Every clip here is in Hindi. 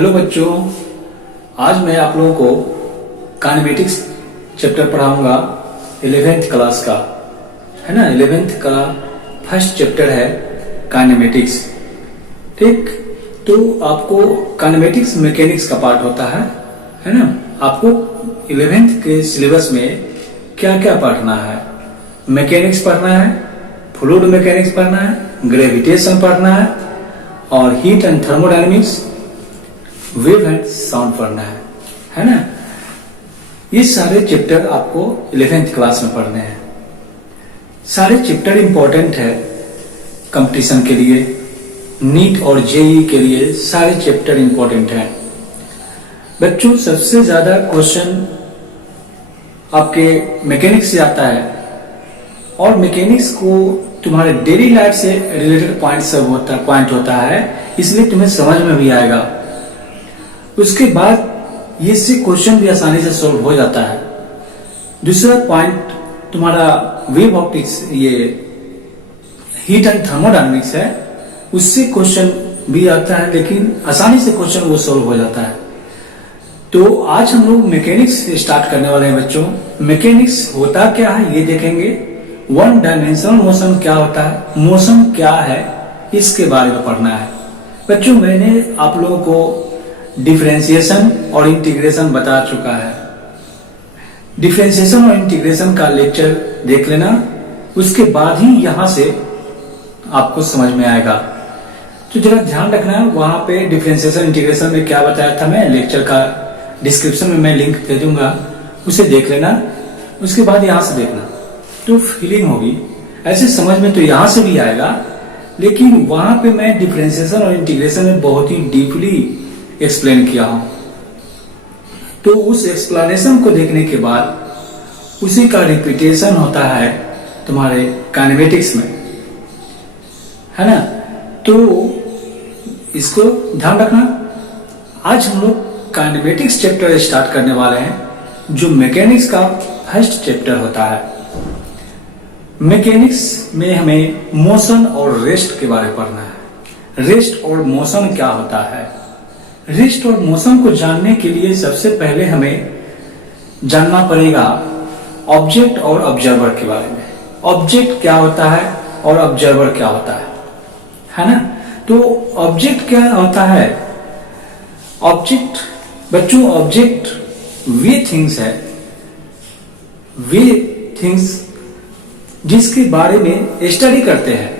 हेलो बच्चों, आज मैं आप लोगों को काइनेमेटिक्स चैप्टर पढ़ाऊंगा 11th क्लास का, है ना। 11th का फर्स्ट चैप्टर है काइनेमेटिक्स। ठीक, तो आपको काइनेमेटिक्स मैकेनिक्स का पार्ट होता है ना। आपको 11th के सिलेबस में क्या क्या पढ़ना है? मैकेनिक्स पढ़ना है, फ्लूइड मैकेनिक्स पढ़ना है, ग्रेविटेशन पढ़ना है और heat and thermodynamics, wave and sound पढ़ना है ना। ये सारे चैप्टर आपको 11th क्लास में पढ़ने हैं। सारे चैप्टर इंपॉर्टेंट है कंपटीशन के लिए, नीट और जेईई के लिए सारे चैप्टर इंपॉर्टेंट हैं। बच्चों, सबसे ज्यादा क्वेश्चन आपके मैकेनिक्स से आता है और मैकेनिक्स को तुम्हारे डेली लाइफ से रिलेटेड पॉइंट होता है, इसलिए तुम्हें समझ में भी आएगा। उसके बाद ये से क्वेश्चन भी आसानी से सॉल्व हो जाता है। दूसरा पॉइंट तुम्हारा वेव ऑप्टिक्स, ये हीट एंड थर्मोडायनेमिक्स है, उससे क्वेश्चन भी आता है, लेकिन आसानी से क्वेश्चन वो सॉल्व हो जाता है। तो आज हम लोग मैकेनिक्स स्टार्ट करने वाले हैं बच्चों। मैकेनिक्स होता क्या है ये देखेंगे। वन डायमेंशनल मोशन क्या होता है, मोशन क्या है, इसके बारे में पढ़ना है बच्चों। मैंने आप लोगों को डिफरेंशिएशन और इंटीग्रेशन बता चुका है। डिफरेंशिएशन और इंटीग्रेशन का लेक्चर देख लेना, उसके बाद ही यहां से आपको समझ में आएगा। तो जरा ध्यान रखना, वहां पे डिफरेंशिएशन इंटीग्रेशन में क्या बताया था मैं, लेक्चर का डिस्क्रिप्शन में मैं लिंक दे दूंगा, उसे देख लेना। उसके बाद यहां से देखना तो फीलिंग होगी। ऐसे समझ में तो यहां से भी आएगा, लेकिन वहां पे मैं डिफरेंशिएशन और इंटीग्रेशन में बहुत ही डीपली एक्सप्लेन किया हूं। तो उस एक्सप्लेनेशन को देखने के बाद उसी का रिपीटेशन होता है तुम्हारे काइनेमेटिक्स में, है ना। तो इसको ध्यान रखना। आज हम लोग काइनेमेटिक्स चैप्टर स्टार्ट करने वाले हैं, जो मैकेनिक्स का फर्स्ट चैप्टर होता है। मैकेनिक्स में हमें मोशन और रेस्ट के बारे में पढ़ना है। रेस्ट और मोशन क्या होता है? रेस्ट और मोशन को जानने के लिए सबसे पहले हमें जानना पड़ेगा ऑब्जेक्ट और ऑब्जर्वर के बारे में। ऑब्जेक्ट क्या होता है और ऑब्जर्वर क्या होता है ना। तो ऑब्जेक्ट क्या होता है? ऑब्जेक्ट बच्चों, ऑब्जेक्ट वे थिंग्स है, वे थिंग्स जिसके बारे में स्टडी करते हैं,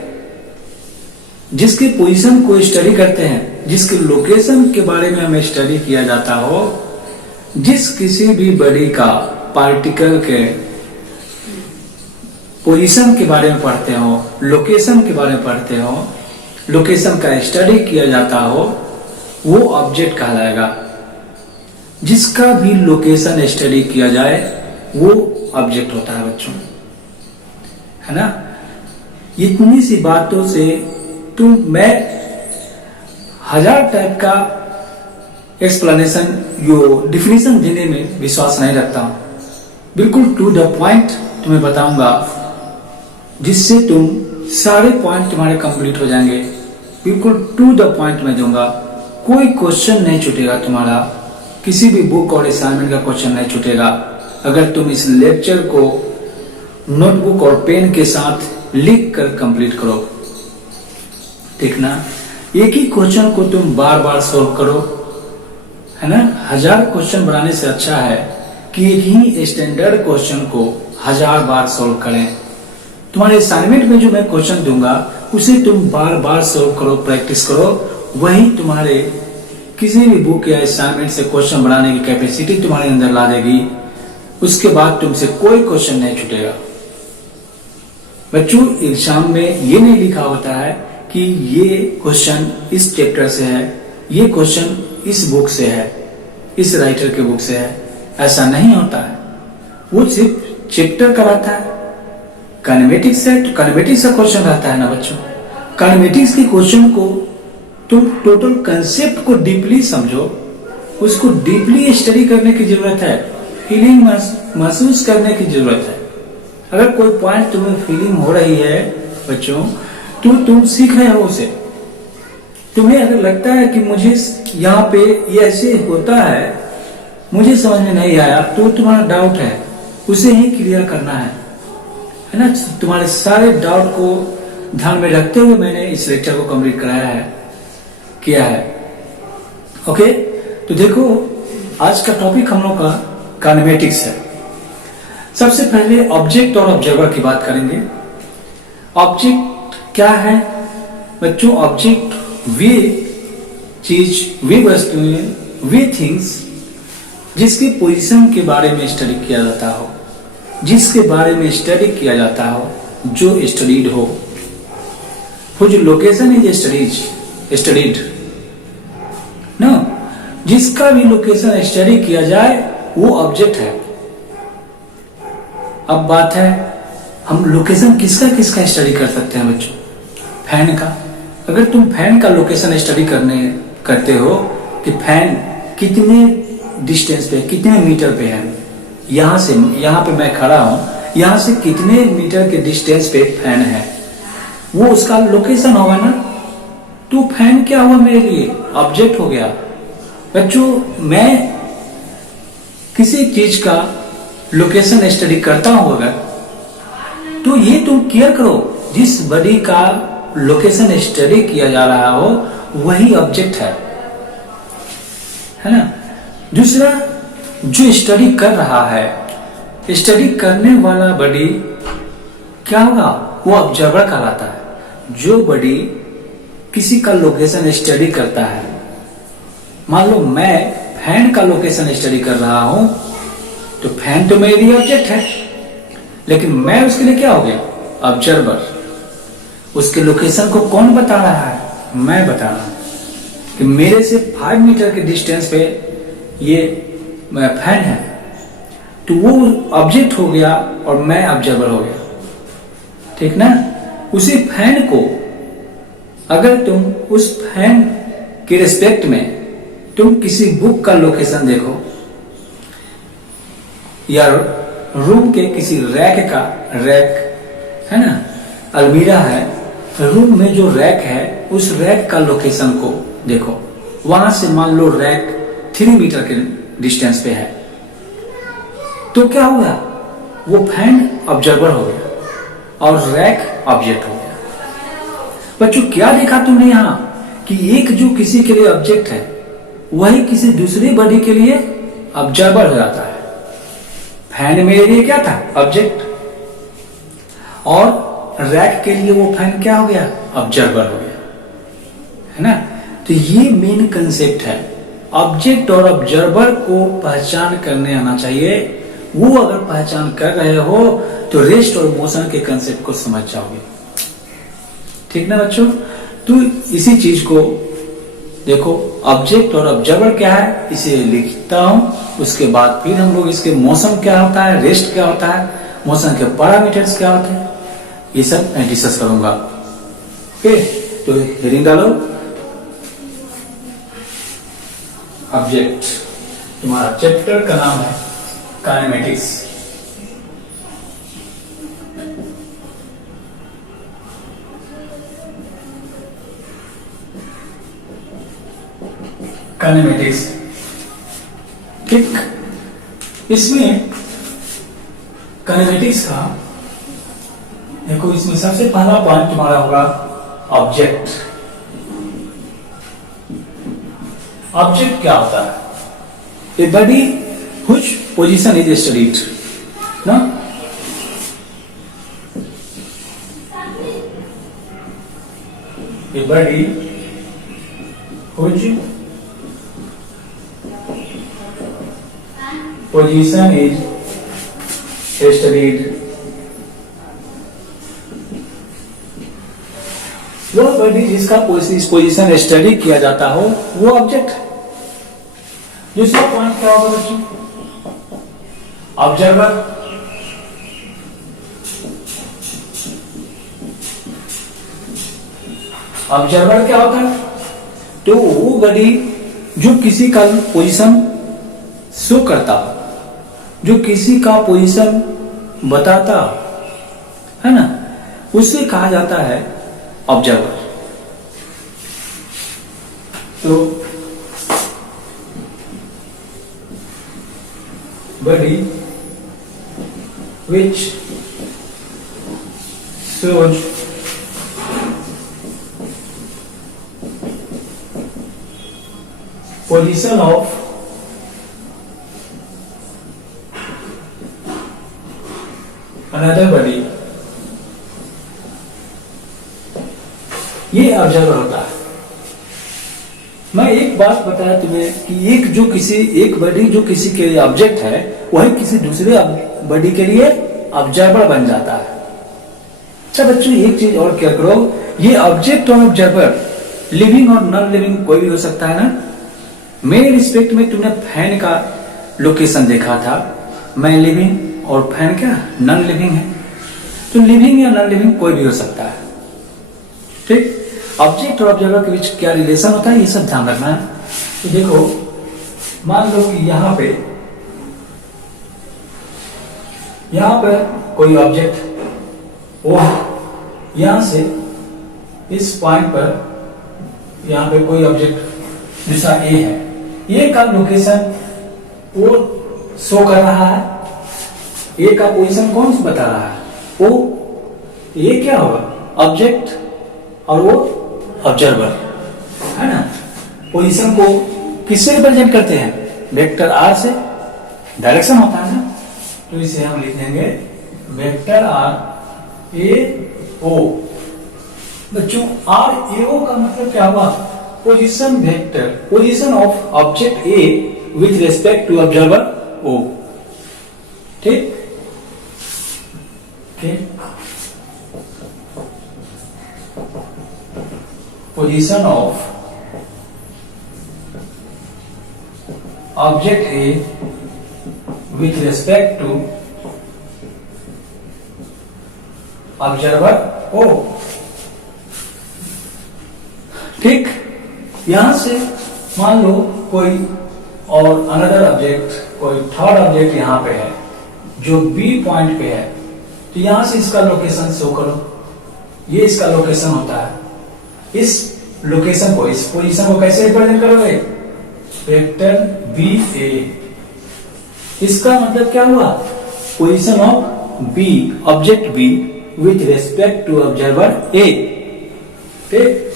जिसके पोजीशन को स्टडी करते हैं, जिसके लोकेशन के बारे में हमें स्टडी किया जाता हो, जिस किसी भी बॉडी का पार्टिकल के पोजीशन के बारे में पढ़ते हो, लोकेशन के बारे में पढ़ते हो, लोकेशन का स्टडी किया जाता हो, वो ऑब्जेक्ट कहलाएगा। जिसका भी लोकेशन स्टडी किया जाए वो ऑब्जेक्ट होता है बच्चों, है ना। इतनी सी बातों से मैं 1000 टाइप का एक्सप्लेनेशन डिफिनेशन देने में विश्वास नहीं रखता हूं। बिल्कुल टू द पॉइंट तुम्हें बताऊंगा, जिससे तुम सारे पॉइंट तुम्हारे कंप्लीट हो जाएंगे। बिल्कुल टू द पॉइंट में दूंगा, कोई क्वेश्चन नहीं छूटेगा तुम्हारा, किसी भी बुक और असाइनमेंट का क्वेश्चन नहीं छूटेगा अगर तुम इस लेक्चर को नोटबुक और पेन के साथ लिख कर कंप्लीट करो। देखना, एक ही क्वेश्चन को तुम बार बार सॉल्व करो, है ना। 1000 क्वेश्चन बनाने से अच्छा है कि एक ही स्टैंडर्ड क्वेश्चन को 1000 बार सॉल्व करें। तुम्हारे असाइनमेंट में जो मैं क्वेश्चन दूंगा उसे तुम बार बार सॉल्व करो, प्रैक्टिस करो, वही तुम्हारे किसी भी बुक या असाइनमेंट से क्वेश्चन बनाने की कैपेसिटी तुम्हारे अंदर ला देगी। उसके बाद तुमसे कोई क्वेश्चन नहीं छूटेगा। बच्चों, एग्जाम में ये नहीं लिखा होता है कि ये क्वेश्चन इस चैप्टर से है, ये क्वेश्चन इस बुक से है, इस राइटर के बुक से है। ऐसा नहीं होता है, वो सिर्फ चैप्टर का रहता है। काइनेमेटिक्स है तो काइनेमेटिक्स का क्वेश्चन रहता है ना बच्चों। काइनेमेटिक्स के क्वेश्चन को तुम टोटल कंसेप्ट को डीपली समझो, उसको डीपली स्टडी करने की जरूरत है, फीलिंग महसूस करने की जरूरत है। अगर कोई पॉइंट तुम्हें फीलिंग हो रही है बच्चों, तो तुम सीख रहे हो उसे, तुम्हें अगर लगता है कि मुझे यहाँ पे ये ऐसे होता है, मुझे समझ में नहीं आया, तो तुम्हारा डाउट है, उसे ही क्लियर करना है ना। तुम्हारे सारे डाउट को ध्यान में रखते हुए मैंने इस लेक्चर को कंप्लीट कराया है, किया है। ओके, तो देखो आज का टॉपिक हम लोग का काइनेमेटिक्स है। सबसे पहले ऑब्जेक्ट और ऑब्जर्वर की बात करेंगे। ऑब्जेक्ट क्या है बच्चों? ऑब्जेक्ट वे चीज, वे वस्तुएं, वे थिंग्स जिसकी पोजीशन के बारे में स्टडी किया जाता हो, जिसके बारे में स्टडी किया जाता हो, जो स्टडीड हो, जो लोकेशन इज स्टडीड नो, जिसका भी लोकेशन स्टडी किया जाए वो ऑब्जेक्ट है। अब बात है, हम लोकेशन किसका किसका स्टडी कर सकते हैं बच्चों? फैन का। अगर तुम फैन का लोकेशन स्टडी करते हो कि फैन कितने डिस्टेंस पे, कितने मीटर पे है, यहां से, यहां पे मैं खड़ा हूं, यहां से कितने मीटर के डिस्टेंस पे फैन है, वो उसका लोकेशन होगा ना। तो फैन क्या हुआ मेरे लिए? ऑब्जेक्ट हो गया। बच्चों, मैं किसी चीज का लोकेशन स्टडी करता हूं अगर, तो ये तुम केयर करो, जिस बॉडी का लोकेशन स्टडी किया जा रहा हो वही ऑब्जेक्ट है ना। दूसरा, जो स्टडी कर रहा है, स्टडी करने वाला बॉडी क्या होगा? वो ऑब्जर्वर कहलाता है। जो बॉडी किसी का लोकेशन स्टडी करता है, मान लो मैं फैन का लोकेशन स्टडी कर रहा हूं, तो फैन तो मेरी ऑब्जेक्ट है, लेकिन मैं उसके लिए क्या हो गया? ऑब्जर्वर। उसके लोकेशन को कौन बता रहा है? मैं बता रहा हूं कि मेरे से 5 मीटर के डिस्टेंस पे ये फैन है, तो वो ऑब्जेक्ट हो गया और मैं ऑब्जर्वर हो गया, ठीक ना। उसी फैन को अगर तुम उस फैन के रिस्पेक्ट में तुम किसी बुक का लोकेशन देखो, या रूम के किसी रैक है ना, अलमीरा है, रूम में जो रैक है उस रैक का लोकेशन को देखो, वहां से मान लो रैक 3 मीटर के डिस्टेंस पे है, तो क्या हुआ? वो फैन ऑब्जर्वर हो गया और रैक ऑब्जेक्ट हो गया। बच्चों, क्या देखा तुमने यहां कि एक जो किसी के लिए ऑब्जेक्ट है वही किसी दूसरी बॉडी के लिए ऑब्जर्वर हो जाता है। फैन मेरे लिए क्या था? ऑब्जेक्ट। और रैक के लिए वो फैन क्या हो गया? ऑब्जर्वर हो गया, है ना। तो ये मेन कंसेप्ट है। ऑब्जेक्ट और ऑब्जर्वर को पहचान करने आना चाहिए। वो अगर पहचान कर रहे हो तो रेस्ट और मोशन के कंसेप्ट को समझ जाओगे, ठीक ना बच्चों। तो इसी चीज को देखो, ऑब्जेक्ट और ऑब्जर्वर क्या है इसे लिखता हूं, उसके बाद फिर हम लोग इसके मोशन क्या होता है, रेस्ट क्या होता है, मोशन के पैरामीटर्स क्या होते हैं, ये सब मैं डिस्कस करूंगा। ओके, तो हेडिंग डालो, ऑब्जेक्ट। तुम्हारा चैप्टर का नाम है काइनेमेटिक्स। काइनेमेटिक्स, ठीक। इसमें काइनेमेटिक्स का देखो, इसमें सबसे पहला पॉइंट तुम्हारा होगा ऑब्जेक्ट। ऑब्जेक्ट क्या होता है? A body which position is studied ना। A body which position is studied, वो बॉडी जिसका पोजीशन स्टडी किया जाता हो वो ऑब्जेक्ट है। दूसरा पॉइंट क्या होगा बच्चों? ऑब्जर्वर। ऑब्जर्वर क्या होता है? तो वो बॉडी जो किसी का पोजीशन शो करता हो, जो किसी का पोजीशन बताता है ना, उसे कहा जाता है ऑब्जर्वर। तो body which shows position of another body, ये ऑब्जर्वर होता है। मैं एक बात बताया तुम्हें कि एक बॉडी जो किसी के लिए ऑब्जेक्ट है वही किसी दूसरे बॉडी के लिए ऑब्जर्वर बन जाता है। अच्छा बच्चों, एक चीज और क्या करो, ये ऑब्जेक्ट और ऑब्जर्वर लिविंग और नॉन लिविंग कोई भी हो सकता है ना। मेरे रिस्पेक्ट में तुमने फैन का लोकेशन देखा था, मैं लिविंग और फैन क्या नॉन लिविंग है, तो लिविंग या नॉन लिविंग कोई भी हो सकता है। ठीक, ऑब्जेक्ट और ऑब्जर्वर के बीच क्या रिलेशन होता है ये सब ध्यान रखना है। तो देखो, मान लो कि यहां पर कोई ऑब्जेक्ट वो है, यहां से इस पॉइंट पर यहां पे कोई ऑब्जेक्ट दूसरा ए है, ए का लोकेशन वो शो कर रहा है, ए का पोजीशन कौन सा बता रहा है, वो ए क्या होगा ऑब्जेक्ट और वो ऑब्जर्वर है ना। पोजीशन को किससे रिप्रेजेंट करते हैं, वेक्टर आर से, डायरेक्शन होता है ना, तो इसे हम लिखेंगे वेक्टर आर ए ओ। बच्चों आर ए ओ का मतलब क्या हुआ, position vector, position of object A with respect to observer O. ठीक, position of object A with respect to observer O। ठीक, यहां से मान लो कोई और अनदर ऑब्जेक्ट, कोई थर्ड ऑब्जेक्ट यहां पे है जो बी पॉइंट पे है, तो यहां से इसका लोकेशन शो करो, ये इसका लोकेशन होता है। इस लोकेशन को, इस पोजीशन को कैसे रिप्रेजेंट करोगे, वेक्टर बी ए। इसका मतलब क्या हुआ, position of B, object B with respect to observer A. ठीक,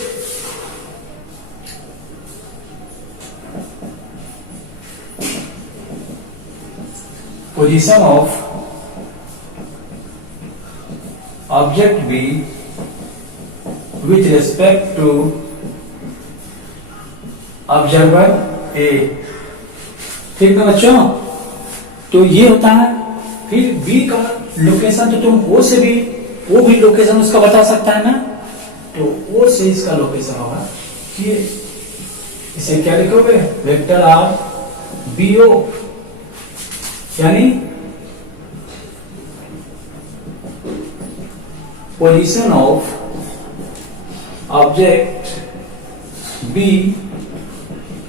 position of object B with respect to observer A। ठीक है बच्चों, तो ये होता है। फिर B का लोकेशन तो तुम O से भी, वो भी लोकेशन उसका बता सकता है ना, तो O से इसका लोकेशन होगा ये, इसे क्या लिखोगे, वेक्टर आर बी ओ, यानी position of object B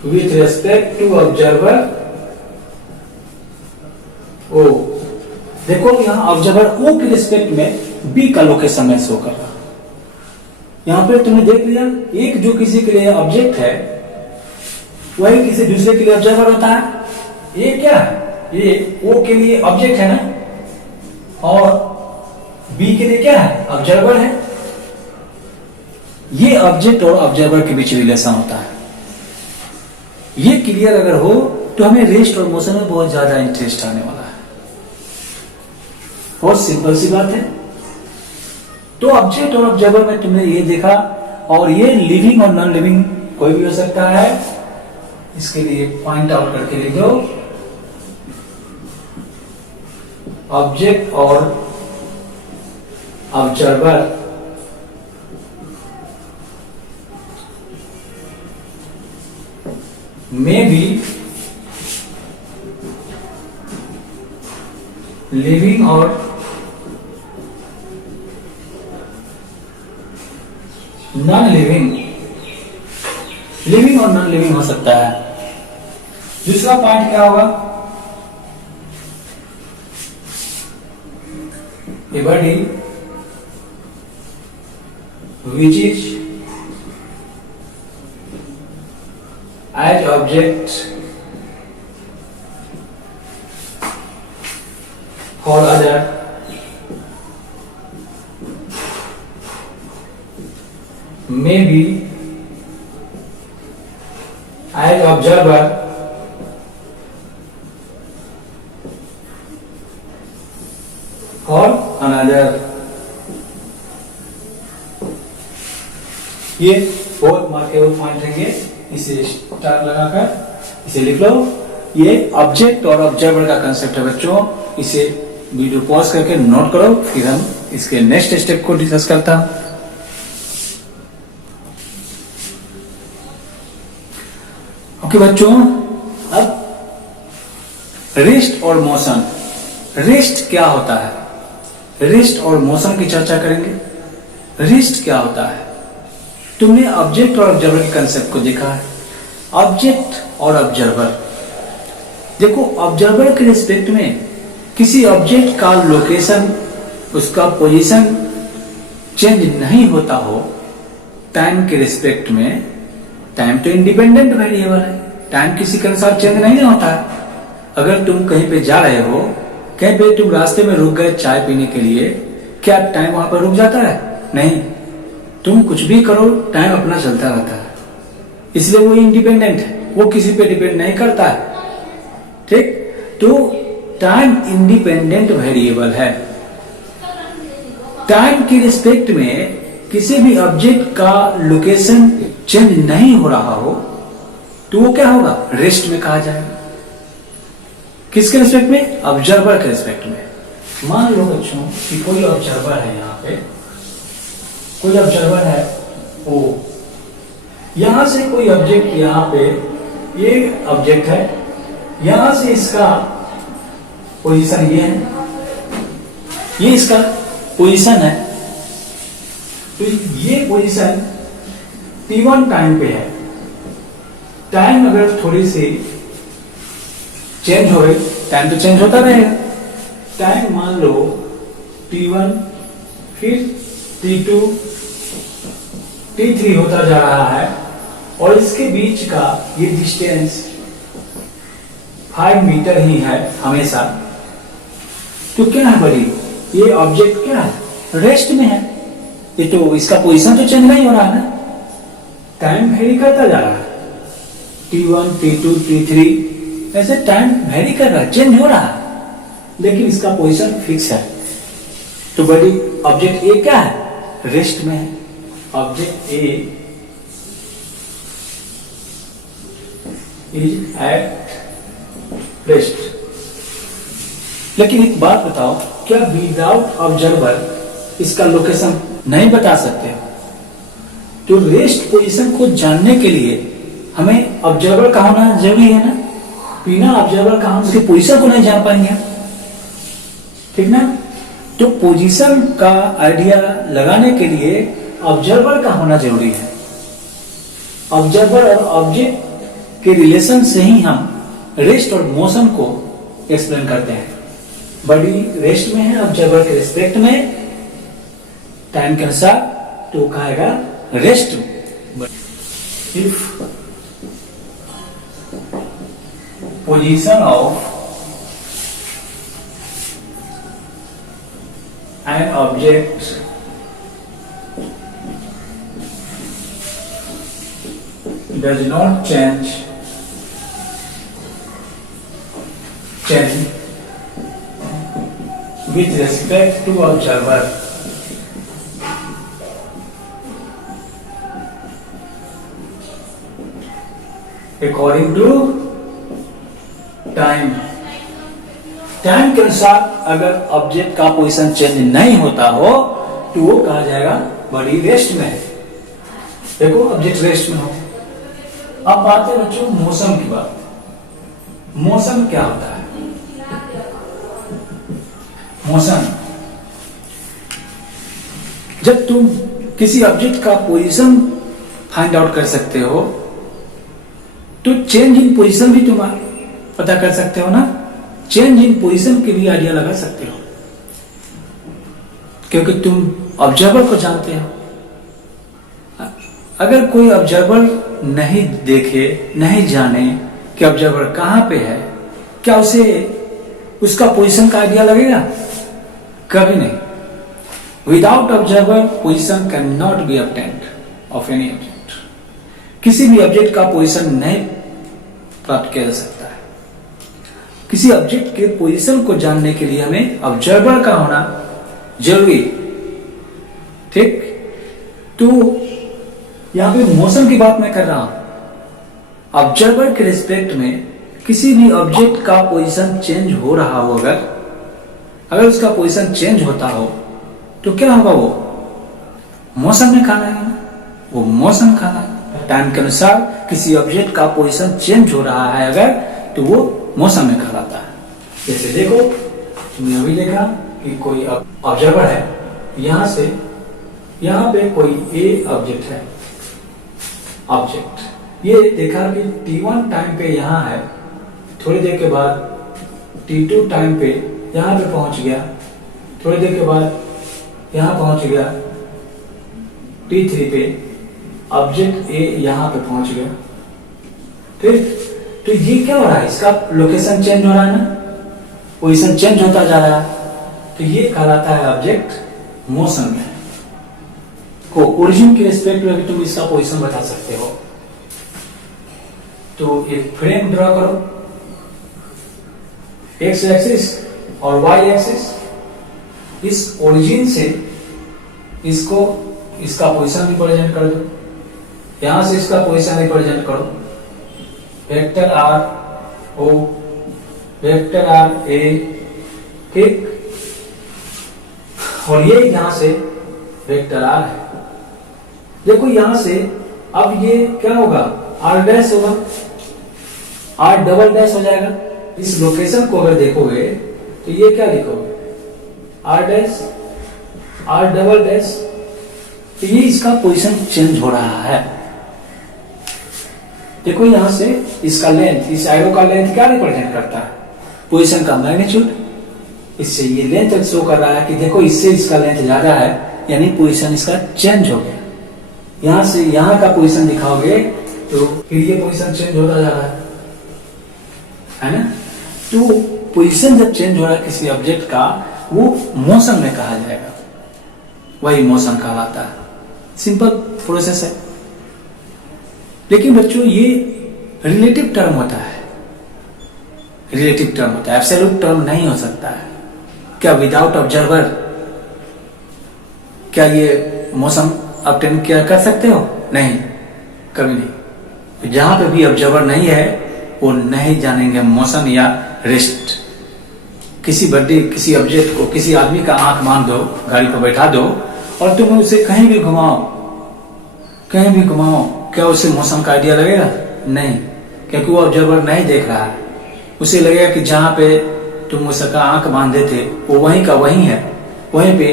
with respect to observer O। देखो यहां ऑब्जर्वर O के रिस्पेक्ट में B का लोकेशन में शो कर रहा। यहां पे तुमने देख लिया, एक जो किसी के लिए ऑब्जेक्ट है वही किसी दूसरे के लिए ऑब्जर्वर होता है। ये क्या है, ये O के लिए ऑब्जेक्ट है ना, और B के लिए क्या है, ऑब्जर्वर है। ये ऑब्जेक्ट और ऑब्जर्वर के बीच रिलेशन होता है। ये क्लियर अगर हो तो हमें रेस्ट और मोशन में बहुत ज्यादा इंटरेस्ट आने वाला है। बहुत सिंपल सी बात है। तो ऑब्जेक्ट और ऑब्जर्वर में तुमने ये देखा, और ये लिविंग और नॉन लिविंग कोई भी हो सकता है। इसके लिए पॉइंट आउट करके लिख दो, ऑब्जेक्ट और ऑब्जर्वर में भी लिविंग और नॉन लिविंग, लिविंग और नॉन लिविंग हो सकता है। दूसरा पॉइंट क्या होगा, a body which is as object for other may be as observer for another. ये 4 मार्केबल पॉइंट रहेंगे, इसे स्टार लगाकर इसे लिख लो। ये ऑब्जेक्ट और ऑब्जर्वर का कंसेप्ट है बच्चों, इसे वीडियो पॉज करके नोट करो, फिर हम इसके नेक्स्ट स्टेप को डिस्कस करता हूं। ओके बच्चों, अब रेस्ट और मोशन। रेस्ट क्या होता है, रेस्ट और मोशन की चर्चा करेंगे। रेस्ट क्या होता है? तुमने ऑब्जेक्ट और ऑब्जर्वर के कंसेप्ट को देखा है। ऑब्जेक्ट और ऑब्जर्वर, देखो ऑब्जर्वर के रिस्पेक्ट में किसी ऑब्जेक्ट का लोकेशन, उसका पोजीशन चेंज नहीं होता हो टाइम के रिस्पेक्ट में। टाइम तो इंडिपेंडेंट वेरिएबल है, टाइम किसी के अनुसार चेंज नहीं होता है। अगर तुम कहीं पे जा रहे हो, कहीं पे तुम रास्ते में रुक गए चाय पीने के लिए, क्या टाइम वहां पर रुक जाता है? नहीं, तुम कुछ भी करो टाइम अपना चलता रहता है, इसलिए वो इंडिपेंडेंट है, वो किसी पे डिपेंड नहीं करता है। ठीक, तो टाइम इंडिपेंडेंट वेरिएबल है। टाइम के रिस्पेक्ट में किसी भी ऑब्जेक्ट का लोकेशन चेंज नहीं हो रहा हो तो वो क्या होगा? रेस्ट में कहा जाएगा। किसके रिस्पेक्ट में? ऑब्जर्वर के रिस्पेक्ट में। मान लो बच्चों कि कोई ऑब्जर्वर है, यहाँ पे कोई ऑब्जर्वर है, वो यहां से कोई ऑब्जेक्ट, यहाँ पे ये ऑब्जेक्ट है, यहां से इसका पोजीशन ये है, ये इसका पोजीशन है। तो ये पोजीशन t1 टाइम पे है। टाइम अगर थोड़ी सी चेंज हो गई, टाइम तो चेंज होता रहेगा। टाइम मान लो t1, फिर t2, t3 होता जा रहा है, और इसके बीच का ये डिस्टेंस 5 मीटर ही है हमेशा। तो क्या है बड़ी, ये ऑब्जेक्ट क्या है? रेस्ट में है। ये तो इसका पोजीशन तो चेंज नहीं हो रहा है ना, टाइम वेरी करता जा रहा है। t1, t2, t3 ऐसे टाइम वेरी कर रहा है, चेंज हो रहा है, लेकिन इसका पोजीशन फिक्स है। तो बड़ी ऑब्जेक्ट ए क्या है? रेस्ट में है। Object A is at rest. लेकिन एक बात बताओ, क्या विदाउट ऑब्जर्वर इसका लोकेशन नहीं बता सकते? तो रेस्ट पोजीशन को जानने के लिए हमें ऑब्जर्वर का होना जरूरी है ना। बिना ऑब्जर्वर का हम उसकी पोजीशन को नहीं जान पाएंगे, ठीक ना। तो पोजीशन का आइडिया लगाने के लिए ऑब्जर्वर का होना जरूरी है। ऑब्जर्वर और ऑब्जेक्ट के रिलेशन से ही हम रेस्ट और मोशन को एक्सप्लेन करते हैं। बॉडी रेस्ट में है ऑब्जर्वर के रिस्पेक्ट में टाइम के अनुसार, तो कहेगा rest. If position of an object does not change with respect to observer, according to time। Time के अनुसार अगर ऑब्जेक्ट का पोजीशन चेंज नहीं होता हो तो वो कहा जाएगा बॉडी रेस्ट में है। देखो ऑब्जेक्ट रेस्ट में हो। अब आते हैं बच्चों मोशन की बात। मोशन क्या होता है? मोशन, जब तुम किसी ऑब्जेक्ट का पोजीशन फाइंड आउट कर सकते हो तो चेंज इन पोजीशन भी तुम पता कर सकते हो ना। चेंज इन पोजीशन के भी आइडिया लगा सकते हो क्योंकि तुम ऑब्जर्वर को जानते हो। अगर कोई ऑब्जर्वर नहीं देखे, नहीं जाने कि ऑब्जर्वर कहां पे है, क्या उसे उसका पोजीशन का आइडिया लगेगा? कभी नहीं। Without observer position can not be obtained of any object. किसी भी ऑब्जेक्ट का पोजीशन नहीं प्राप्त किया जा सकता है। किसी ऑब्जेक्ट के पोजीशन को जानने के लिए हमें ऑब्जर्वर का होना जरूरी। ठीक, तो यहां पे मोशन की बात मैं कर रहा हूं। ऑब्जर्वर के रिस्पेक्ट में किसी भी ऑब्जेक्ट का पोजीशन चेंज हो रहा हो, अगर उसका पोजीशन चेंज होता हो तो क्या होगा? वो मोशन में खाना है ना, वो मोशन खाना है। टाइम के अनुसार किसी ऑब्जेक्ट का पोजीशन चेंज हो रहा है अगर, तो वो मोशन में कहलाता है। जैसे देखो, तुमने अभी देखा कि कोई ऑब्जर्वर है, यहां से यहां पे कोई ए ऑब्जेक्ट है। ऑब्जेक्ट ये देखा कि t1 टाइम पे यहां है, थोड़ी देर के बाद t2 टाइम पे यहां पे पहुंच गया, थोड़ी देर के बाद यहां पहुंच गया, t3 पे ऑब्जेक्ट ए यहां पे पहुंच गया। ठीक, तो ये क्या हो रहा है? इसका लोकेशन चेंज हो रहा है ना, पोजीशन चेंज होता जा रहा है, तो ये कहलाता है ऑब्जेक्ट मोशन में। को ओरिजिन के रिस्पेक्ट में तुम इसका पोजीशन बता सकते हो। तो एक फ्रेम ड्रॉ करो, एक्स एक्सिस और वाई एक्सिस। इस ओरिजिन से इसको इसका पोजीशन रिप्रेजेंट कर दो, यहां से इसका पोजीशन रिप्रेजेंट करो। Vector R O, vector R A, ठीक, और ये यहां से वेक्टर आर है। देखो यहां से अब ये क्या होगा? आर डैश होगा, आर डबल डैश हो जाएगा। इस लोकेशन को अगर देखोगे तो ये क्या लिखोगे? R dash, R double dash. तो ये इसका पोजीशन चेंज हो रहा है। देखो यहां से इसका लेंथ, इस एरो का लेंथ क्या रिप्रेजेंट करता है? पोजीशन का मैग्नीट्यूड। इससे ये लेंथ शो कर रहा है कि देखो इससे इसका लेंथ ज्यादा है, यानी पोजीशन इसका चेंज हो गया। यहां से यहां का पोजीशन दिखाओगे तो फिर ये पोजीशन चेंज होता जा रहा है ना। तो पोजीशन जब चेंज हो रहा है किसी ऑब्जेक्ट का, वो मोशन में कहा जाएगा, वही मोशन कहलाता है। सिंपल प्रोसेस है। लेकिन बच्चों ये रिलेटिव टर्म होता है, रिलेटिव टर्म होता है, एब्सोल्यूट टर्म नहीं हो सकता है। क्या विदाउट ऑब्जर्वर क्या ये मोशन ऑब्टेन क्या कर सकते हो? नहीं, कभी नहीं। जहां पे भी ऑब्जर्वर नहीं है वो नहीं जानेंगे मोशन या रेस्ट। किसी बर्थडे, किसी ऑब्जेक्ट को, किसी आदमी का आंख मान दो, गाड़ी पर बैठा दो और तुम उसे कहीं भी घुमाओ, कहीं भी घुमाओ, क्या उसे मोशन का आइडिया लगेगा? नहीं, क्योंकि वो ऑब्जर्वर नहीं देख रहा है। उसे लगेगा कि जहां पे तुम उसका आंख बांधे थे वो वहीं का वहीं है, वहीं पे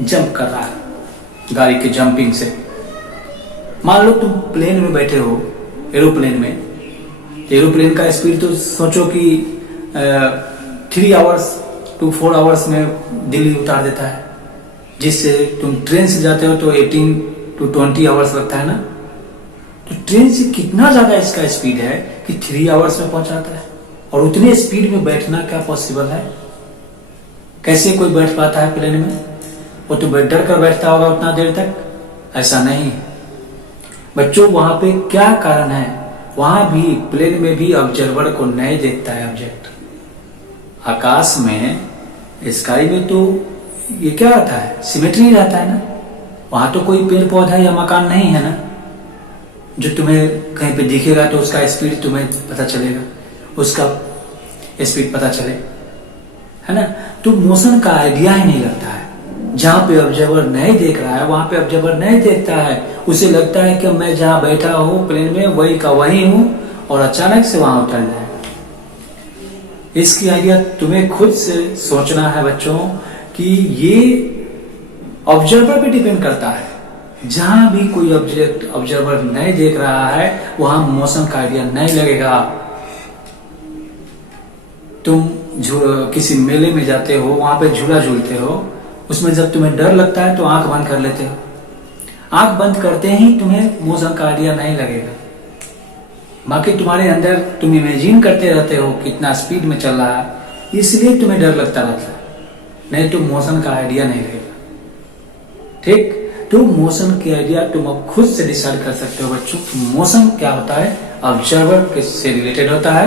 जंप कर रहा है गाड़ी के जंपिंग से। मान लो तुम प्लेन में बैठे हो, एरोप्लेन में, एरोप्लेन का स्पीड तो सोचो कि 3 आवर्स to 4 आवर्स में दिल्ली उतार देता है, जिससे तुम ट्रेन से जाते हो तो 18 to 20 आवर्स लगता है ना। तो ट्रेन से कितना ज्यादा इसका स्पीड है कि 3 आवर्स में पहुंचाता है। और उतने स्पीड में बैठना क्या पॉसिबल है? कैसे कोई बैठ पाता है प्लेन में? वो तो डर कर बैठता होगा उतना देर तक। ऐसा नहीं बच्चों, वहां पे क्या कारण है? वहां भी प्लेन में भी ऑब्जर्वर को नहीं देखता है ऑब्जेक्ट। आकाश में, स्काई में तो ये क्या रहता है? सिमेट्री रहता है ना। वहां तो कोई पेड़ पौधा या मकान नहीं है ना, जो तुम्हें कहीं पे दिखेगा तो उसका स्पीड तुम्हें पता चलेगा, उसका स्पीड पता चले, है ना। तो मोशन का आइडिया ही नहीं लगता है। जहां पे ऑब्जर्वर नहीं देख रहा है वहां पे ऑब्जर्वर नहीं देखता है। उसे लगता है कि मैं जहां बैठा हूं प्लेन में वही का वही हूं, और अचानक से वहां उतर जाए। इसकी आइडिया तुम्हें खुद से सोचना है बच्चों कि ये ऑब्जर्वर पे डिपेंड करता है। जहां भी कोई ऑब्जेक्ट ऑब्जर्वर नहीं देख रहा है वहां मोशन का आइडिया नहीं लगेगा। तुम किसी मेले में जाते हो, वहां पे झूला झूलते हो, उसमें जब तुम्हें डर लगता है तो आंख बंद कर लेते हो। आंख बंद करते ही तुम्हें मोशन का आइडिया नहीं लगेगा। बाकी तुम्हारे अंदर तुम इमेजिन करते रहते हो कितना स्पीड में चल रहा है, इसलिए तुम्हें डर लगता रहता है, नहीं तो मोशन का आइडिया नहीं रहेगा। ठीक, तो मोशन की आइडिया तुम अब खुद से डिसाइड कर सकते हो बच्चों। मोशन क्या होता है, ऑब्जर्वर से रिलेटेड होता है,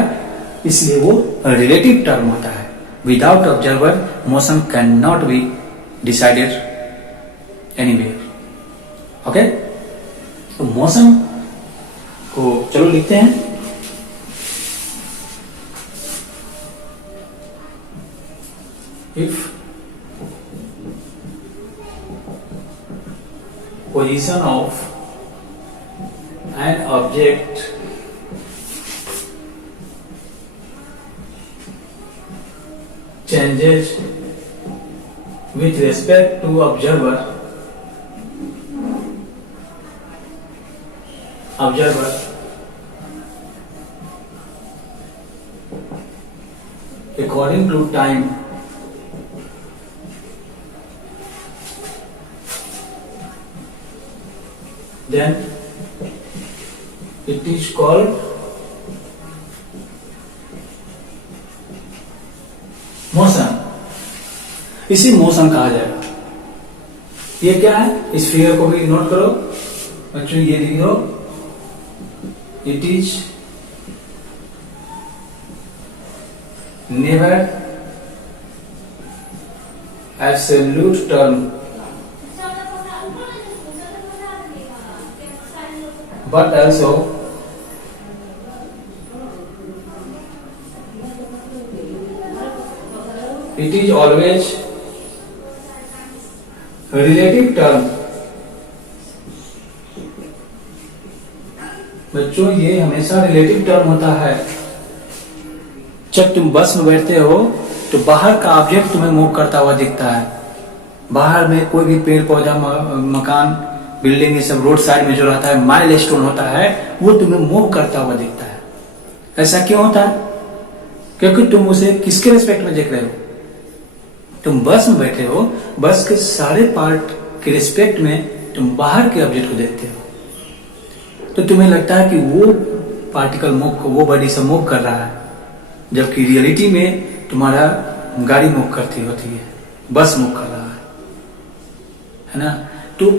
इसलिए वो रिलेटिव टर्म होता है। Without observer motion can not be decided anywhere. Okay, तो मोशन को चलो लिखते हैं। If position of an object changes with respect to observer according to time, then it is called motion. इसी मोशन कहा जाएगा। ये क्या है, इस फिगर को भी नोट करो बच्चों, ये लिखो, it is never absolute term but also it is always relative term। बच्चों ये हमेशा रिलेटिव टर्म होता है। जब तुम बस में बैठते हो तो बाहर का ऑब्जेक्ट तुम्हें मूव करता हुआ दिखता है। बाहर में कोई भी पेड़ पौधा, मकान, बिल्डिंग, ये सब रोड साइड में जो रहता है, माइलस्टोन होता है, वो तुम्हें मूव करता हुआ दिखता है। ऐसा क्यों होता है? क्योंकि तुम उसे किसके रिस्पेक्ट में देख रहे हो? तुम बस में बैठे हो, बस के सारे पार्ट के रिस्पेक्ट में तुम बाहर के ऑब्जेक्ट को देखते हो, तो तुम्हें लगता है कि वो पार्टिकल मूव, वो बॉडी से मूव कर रहा है, जबकि रियलिटी में तुम्हारा गाड़ी मूव करती होती है, बस मूव कर रहा है ना। तो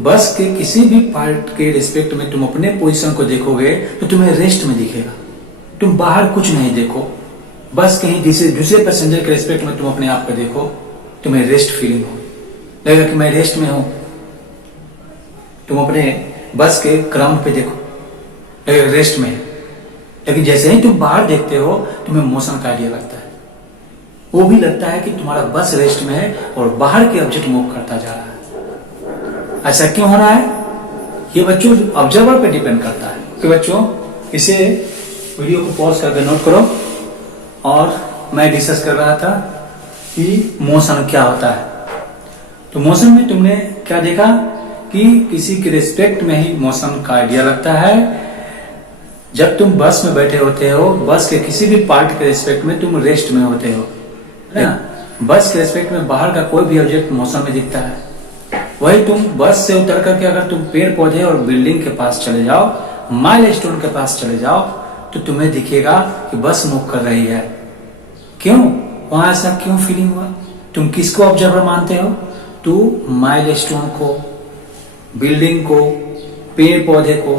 बस के किसी भी पार्ट के रिस्पेक्ट में तुम अपने पोजीशन को देखोगे तो तुम्हें रेस्ट में दिखेगा। तुम बाहर कुछ नहीं देखो, बस कहीं दूसरे पैसेंजर के रिस्पेक्ट में तुम अपने आप को देखो, तुम्हें रेस्ट फीलिंग हो, लगेगा कि मैं रेस्ट में हूं। तुम अपने बस के क्रम पे देखो, लगेगा रेस्ट में है। लेकिन जैसे ही तुम बाहर देखते हो तुम्हें मोशन का आइडिया लगता है, वो भी लगता है कि तुम्हारा बस रेस्ट में है और बाहर के ऑब्जेक्ट मूव करता जा रहा है। ऐसा क्यों हो रहा है? ये बच्चों ऑब्जर्वर पे डिपेंड करता है। कि बच्चों इसे वीडियो को पॉज करके नोट करो। और मैं डिस्कस कर रहा था कि मोशन क्या होता है। तो मोशन में तुमने क्या देखा कि किसी के रिस्पेक्ट में ही मोशन का आइडिया लगता है। जब तुम बस में बैठे होते हो, बस के किसी भी पार्ट के रिस्पेक्ट में तुम रेस्ट में होते हो ना। बस के रिस्पेक्ट में बाहर का कोई भी ऑब्जेक्ट मोशन में दिखता है। वही तुम बस से उतर करके अगर तुम पेड़ पौधे और बिल्डिंग के पास चले जाओ, माइलस्टोन के पास चले जाओ, तो तुम्हें दिखेगा कि बस मूव कर रही है। क्यों? वहां ऐसा क्यों फीलिंग हुआ? तुम किसको ऑब्जर्वर मानते हो? तू माइलस्टोन को, बिल्डिंग को, पेड़ पौधे को,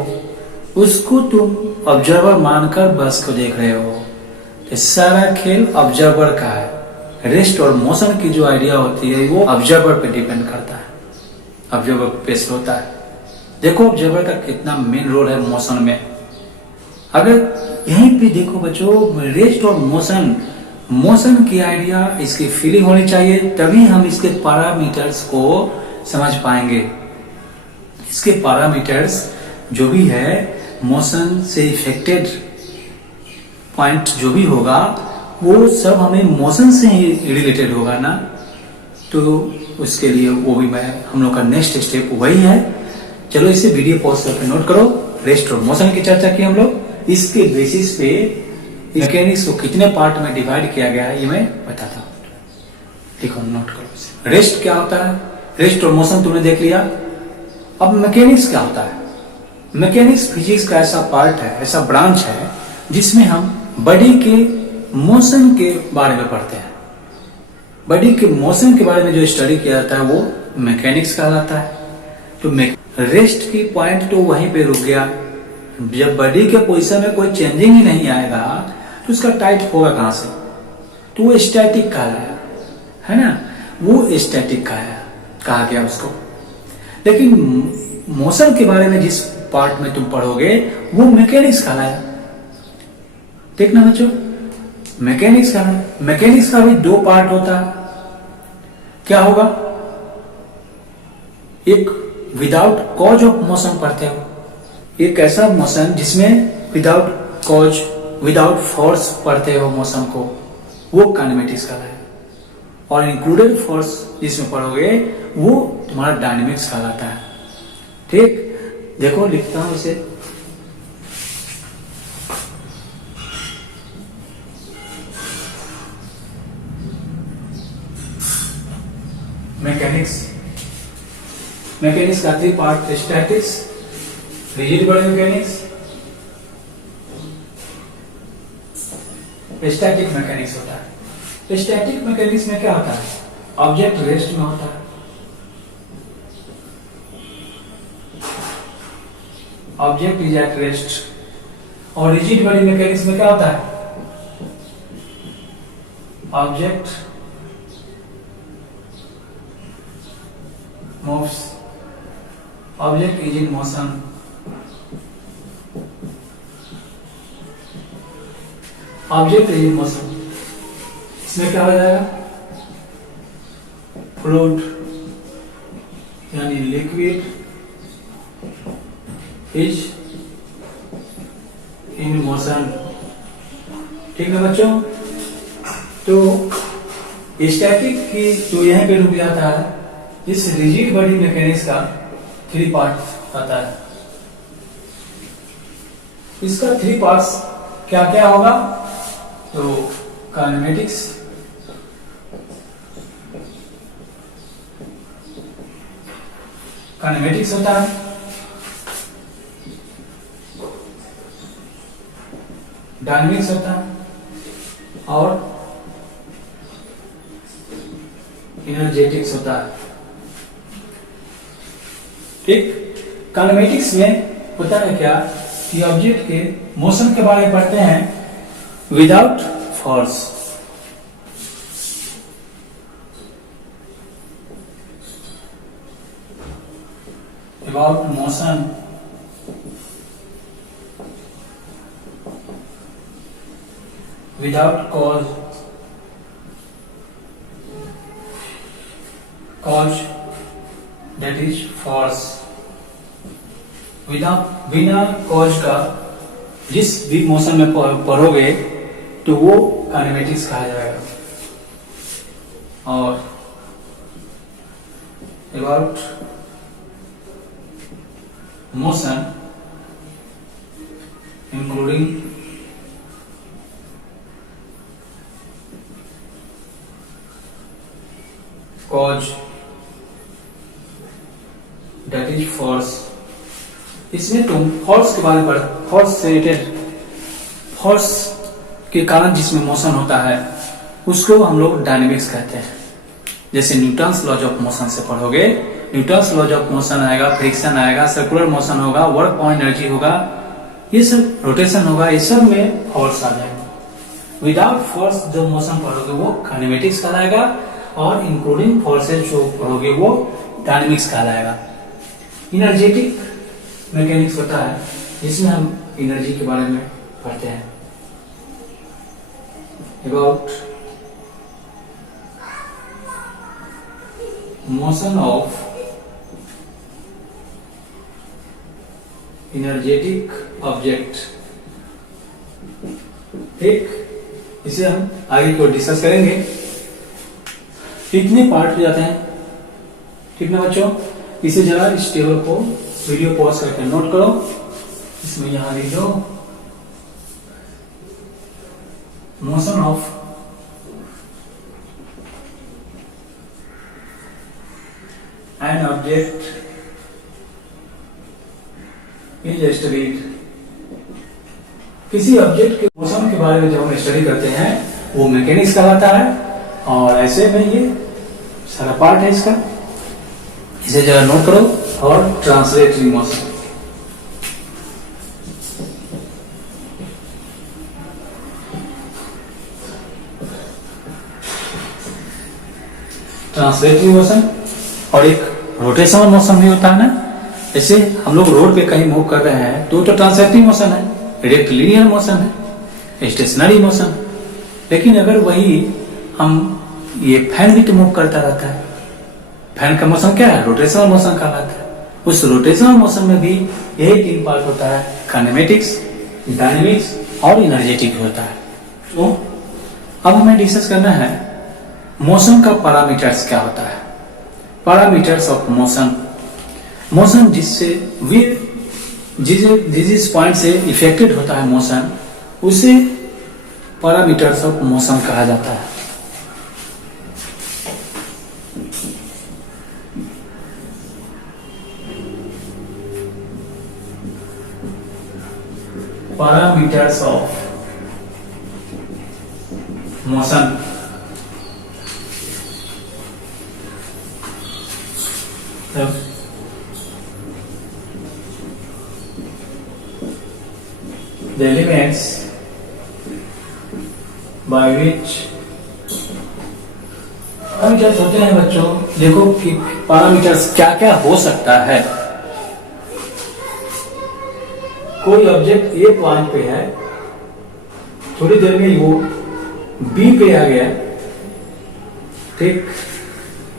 उसको तुम ऑब्जर्वर मानकर बस को देख रहे हो। तो सारा खेल ऑब्जर्वर का है। रेस्ट और मोशन की जो आइडिया होती है वो ऑब्जर्वर पे डिपेंड करता है, ऑब्जर्वर पे होता है। देखो ऑब्जर्वर का कितना मेन रोल है मोशन में। अगर यहीं पे देखो बच्चों, रेस्ट और मोशन, मोशन की आइडिया, इसकी फीलिंग होनी चाहिए, तभी हम इसके पैरामीटर्स को समझ पाएंगे। इसके पैरामीटर्स जो भी है, मोशन से इफेक्टेड पॉइंट जो भी होगा, वो सब हमें मोशन से ही रिलेटेड होगा ना। तो उसके लिए वो भी हम लोग का नेक्स्ट स्टेप वही है। चलो इसे वीडियो पॉज करके नोट करो। रेस्ट और मोशन की चर्चा की हम लोग। इसके बेसिस पे मैकेनिक्स को कितने पार्ट में डिवाइड किया गया है ये मैं बताता हूँ। देखो नोट करो इसे। रेस्ट क्या होता है? रेस्ट और मोशन तुमने देख लिया। अब मैकेनिक्स क्या होता है? मैकेनिक्स फिजिक्स का ऐसा पार्ट है, ऐसा ब्रांच है जिसमें हम बॉडी के मोशन के बारे में पढ़ते हैं। बॉडी के मोशन के बारे में जो स्टडी किया जाता है वो मैकेनिक्स कहलाता है। तो रेस्ट की पॉइंट तो वहीं पे रुक गया। जब बॉडी के पोजीशन में कोई चेंजिंग ही नहीं आएगा तो उसका टाइट होगा कहां से? तो वो स्टैटिक कहलाया, है ना, वो स्टैटिक कहा गया उसको। लेकिन मोशन के बारे में जिस पार्ट में तुम पढ़ोगे वो मैकेनिक्स कहलाया। ठीक ना बच्चों, मैकेनिक्स कहलाया। मैकेनिक्स का भी दो पार्ट होता है। क्या होगा? एक विदाउट कॉज ऑफ मोशन पढ़ते हो, एक ऐसा मोशन जिसमें विदाउट कॉज विदाउट फोर्स पढ़ते हो मोशन को, वो काइनेमेटिक्स कहलाया। और इंक्लूडेड फोर्स जिसमें पढ़ोगे वो तुम्हारा डायनेमिक्स कहलाता है। ठीक, देखो लिखता हूं इसे। मैकेनिक्स का three part: statics, rigid body mechanics, static mechanics होता है। स्टैटिक मैकेनिक्स में क्या होता है? ऑब्जेक्ट रेस्ट में होता है। Object is at rest. और रिजिड बॉडी मैकेनिक्स में क्या होता है? Object moves, object is in motion। Object is in motion, इसमें क्या हो जाएगा? फ्लूइड यानी लिक्विड इज इन मोशन। ठीक है बच्चों, तो स्टैटिक की जो यहीं पे रुक जाता है, इस रिजिड बॉडी मैकेनिक्स का थ्री पार्ट आता है। इसका थ्री पार्ट्स क्या क्या होगा? तो काइनेमेटिक्स, होता है, डायनेमिक्स होता है और एनर्जेटिक्स होता है। ठीक, काइनेमेटिक्स में होता है क्या कि ऑब्जेक्ट के मोशन के बारे में पढ़ते हैं without force. About motion without cause that is force। बिना कॉज का जिस भी मोशन में पढ़ोगे तो वो काइनेमेटिक्स कहा जाएगा। और about motion including cause that is force। इसमें तुम फोर्स के बारे में पढ़, फोर्स से रिलेटेड, फोर्स के कारण जिसमें मोशन होता है उसको हम लोग डायनेमिक्स कहते हैं। जैसे न्यूटन्स लॉज ऑफ मोशन से पढ़ोगे, न्यूटन्स लॉज ऑफ मोशन आएगा, फ्रिक्शन आएगा, सर्कुलर मोशन होगा, वर्क ऑन एनर्जी होगा, ये सब रोटेशन होगा, ये सब में फोर्स आ जाएगा। विदाउट फोर्स जो मोशन पढ़ोगे वो काइनेमेटिक्स कहलाएगा और इंक्लूडिंग फोर्सेज जो पढ़ोगे वो डायनेमिक्स कहलाएगा। एनर्जेटिक मैकेनिक्स होता है जिसमें हम एनर्जी के बारे में पढ़ते हैं। About motion of energetic object. ठीक, इसे हम आगे को डिस्कस करेंगे। कितने पार्ट हो जाते हैं? ठीक ना बच्चों, इसे जरा इस टेबल को वीडियो पॉज करके नोट करो। इसमें यहां लिख दो motion of an object is studied. किसी ऑब्जेक्ट के मोशन के बारे में जब हम स्टडी करते हैं वो मैकेनिक्स कहलाता है। और ऐसे में ये सारा पार्ट है इसका, इसे जरा नोट करो। और ट्रांसलेटरी मोशन, ट्रांसलेटरी मोशन और एक रोटेशनल मोशन भी होता है ना। जैसे हम लोग रोड पे कहीं मूव कर रहे हैं तो ट्रांसलेटरी मोशन है, डायरेक्ट लीनियर मोशन है, स्टेशनरी मोशन। लेकिन अगर वही हम ये फैन भी तो मूव करता रहता है, फैन का मोशन क्या है? रोटेशनल मोशन कहलाता है। उस रोटेशनल मोशन में भी यही 3 पार्ट होता है, काइनेमेटिक्स, डायनेमिक्स और एनर्जेटिक होता है। तो अब हमें डिस्कस करना है मोशन का पैरामीटर्स क्या होता है। पैरामीटर्स ऑफ मोशन, मोशन जिससे जिस पॉइंट से इफेक्टेड होता है मोशन, उसे पैरामीटर्स ऑफ मोशन कहा जाता है। Parameters of motion, the elements by which parameters होते हैं बच्चों। देखो कि पैरामीटर्स क्या क्या हो सकता है। कोई ऑब्जेक्ट ए पॉइंट पे है, थोड़ी देर में वो बी पे आ गया, ठीक,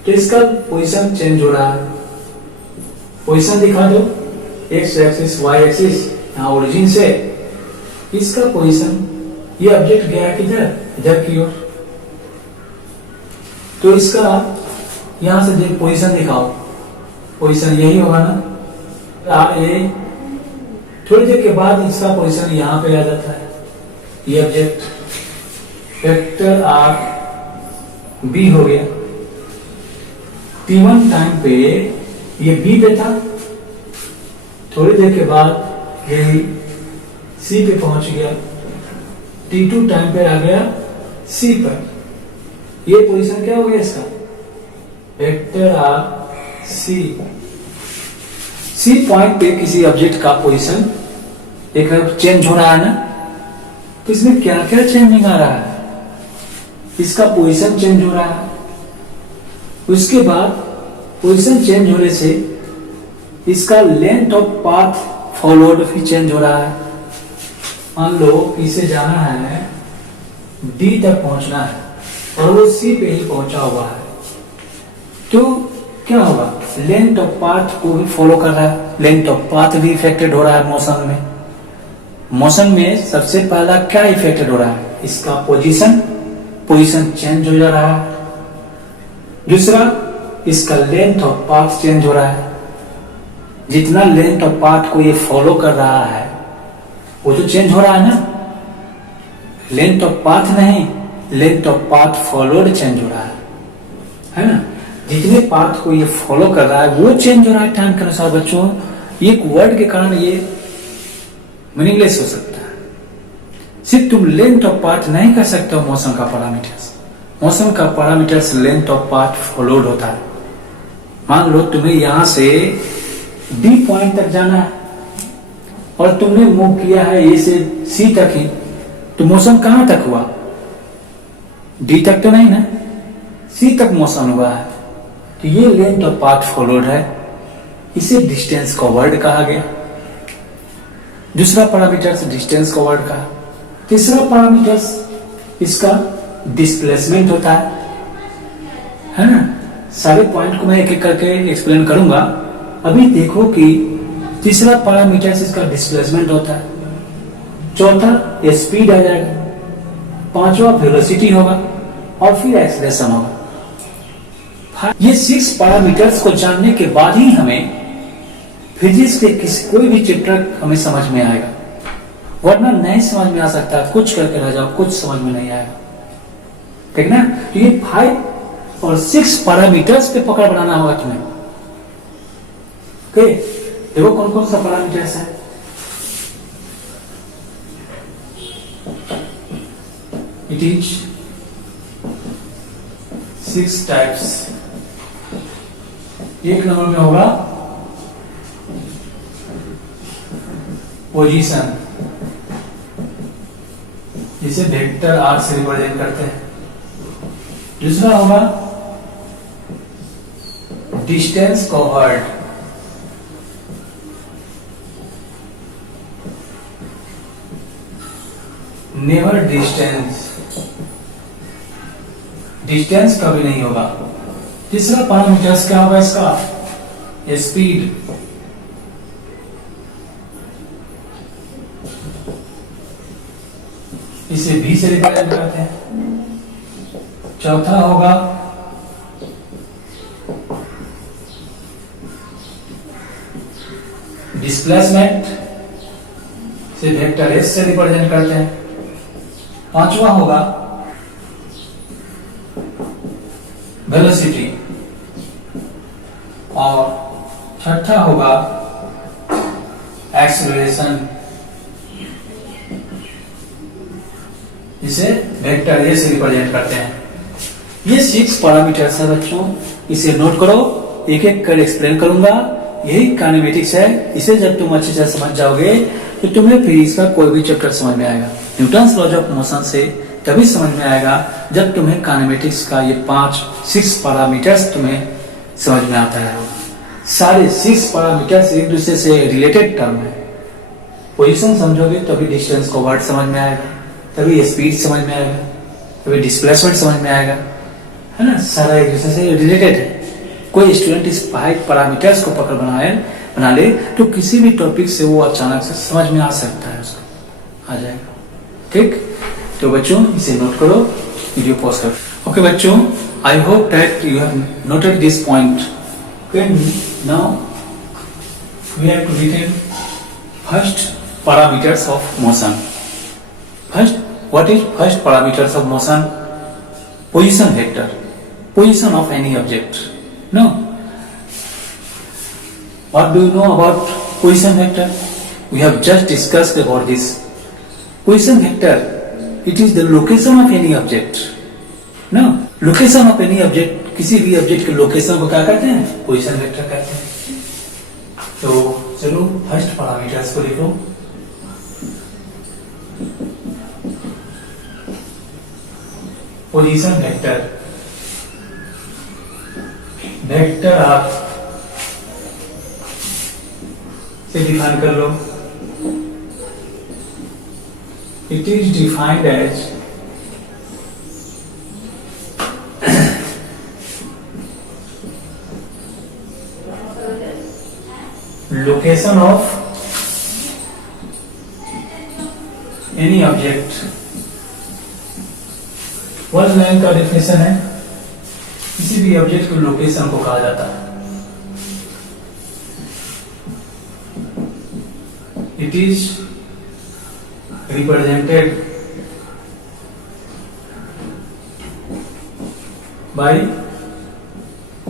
तो इसका पोजीशन चेंज हो रहा है। पोजीशन दिखा दो, एक्स एक्सिस वाई एक्सिस, यहाँ ओरिजिन से इसका पोजीशन, ये ऑब्जेक्ट गया किधर? इधर की ओर। तो इसका यहां से देख पोजीशन दिखाओ, पोजीशन यही होगा ना। ये थोड़ी देर के बाद इसका पोजीशन यहां पे आ जाता है। ये ऑब्जेक्ट वेक्टर आर बी हो गया। T1 टाइम पे ये बी पे था, थोड़ी देर के बाद यही सी पे पहुंच गया। T2 टाइम पे आ गया सी पर। ये पोजीशन क्या हो गया इसका? Vector R C. C point पे किसी ऑब्जेक्ट का पोजीशन एक चेंज हो रहा है ना, तो इसमें क्या क्या चेंजिंग आ रहा है? इसका पोजीशन चेंज हो रहा है, उसके बाद पोजीशन चेंज होने से इसका लेंथ ऑफ पाथ फॉलोड भी चेंज हो रहा है। मान लो इसे जाना है डी तक पहुंचना है और वो सी पे ही पहुंचा हुआ है, तो क्या होगा? लेंथ ऑफ पाथ को भी फॉलो कर रहा है, लेंथ ऑफ पाथ भी इफेक्टेड हो रहा है मोशन में। मोशन में सबसे पहला क्या इफेक्टेड हो रहा है? इसका पोजीशन चेंज हो जा रहा है। दूसरा, इसका लेंथ ऑफ पाथ चेंज हो रहा है। जितना लेंथ ऑफ पाथ को ये फॉलो कर रहा है वो तो चेंज हो रहा है ना। लेंथ ऑफ पाथ नहीं, length of path followed change हो रहा है ना। जितने पाथ को ये फॉलो कर रहा है वो चेंज हो रहा है टाइम के अनुसार। बच्चों, एक वर्ड के कारण ये मीनिंगलेस हो सकता है। सिर्फ तुम लेंथ ऑफ पाथ नहीं कर सकते हो मोशन का पैरामीटर्स। मोशन का parameters length of path followed होता है। मान लो तुम्हें यहां से डी पॉइंट तक जाना है और तुमने मूव किया है ए से सी तक ही, तो मोशन कहां तक हुआ? डी तक तो नहीं ना, सी तक मोशन हुआ है। तो ये लेंथ ऑफ पाथ फॉलोड है, इसे डिस्टेंस कवर्ड कहा गया। दूसरा पैरामीटर्स डिस्टेंस कवर्ड का। तीसरा पैरामीटर्स इसका डिस्प्लेसमेंट होता है ना। सारे पॉइंट को मैं एक एक करके एक्सप्लेन करूंगा। अभी देखो कि तीसरा पैरामीटर्स इसका डिस्प्लेसमेंट होता है। चौथा स्पीड आ जाएगा, पांचवा वेलोसिटी होगा और फिर एक्सीलरेशन होगा। ये 6 पैरामीटर्स को जानने के बाद ही हमें फिजिक्स के कोई भी चैप्टर हमें समझ में आएगा, वरना नहीं समझ में आ सकता। कुछ करके रह जाओ, कुछ समझ में नहीं आएगा, ठीक ना। तो ये 5 और 6 पैरामीटर्स पे पकड़ बनाना होगा तुम्हें। ओके, देखो कौन कौन सा पैरामीटर्स है। It is 6 types. एक नंबर में होगा पोजीशन, जिसे वेक्टर आर से रिप्रेजेंट करते हैं। दूसरा होगा distance covered, never distance, distance कभी नहीं होगा। तीसरा पैरामीटर्स क्या होगा इसका? स्पीड, इसे भी से रिप्रेजेंट करते हैं। चौथा होगा डिस्प्लेसमेंट, से वेक्टर एस से रिप्रेजेंट करते हैं। पांचवा होगा वेलोसिटी, और छठा होगा एक्सेलरेशन, जिसे वेक्टर ए से रिप्रेजेंट करते हैं। ये 6 पैरामीटर्स है बच्चों, इसे नोट करो, एक एक कर एक्सप्लेन करूंगा। यही काइनेमेटिक्स है। इसे जब तुम अच्छे से समझ जाओगे तो तुम्हें फिर इसका कोई भी चैप्टर समझ में आएगा। न्यूटन्स लॉज ऑफ मोशन से तभी समझ में आएगा जब तुम्हें काइनेमेटिक्स का ये 6 पैरामीटर्स तुम्हें समझ में आता है। सारे 6 पैरामीटर्स एक दूसरे से रिलेटेड टर्म है। पोजीशन समझोगे तभी डिस्टेंस को वर्ड समझ में आएगा, तभी स्पीड समझ में आएगा, तभी डिस्प्लेसमेंट समझ में आएगा, है ना। सारा एक दूसरे से रिलेटेड है। कोई स्टूडेंट इस 5 पैरामीटर्स को पकड़ बना ले तो किसी भी टॉपिक से वो अचानक से समझ में आ सकता है, उसको आ जाएगा। ठीक, तो बच्चों इसे नोट करो, वीडियो पॉज करो। ओके बच्चों, I hope that you have noted this point. Now we have to written first parameters of motion. First, what is first parameters of motion? Position vector, position of any object. No. What do you know about position vector? We have just discussed about this. Position vector, it is the location of any object. No, location of any object, किसी भी ऑब्जेक्ट के लोकेशन को क्या कहते हैं? पोजीशन वेक्टर कहते हैं। तो चलो फर्स्ट पैरामीटर्स को लिखो। पोजीशन वेक्टर, वेक्टर आर से डिफाइन कर लो। It is defined as location of any object. Word line का डेफिनेशन है, किसी भी ऑब्जेक्ट के लोकेशन को कहा जाता है। It is represented by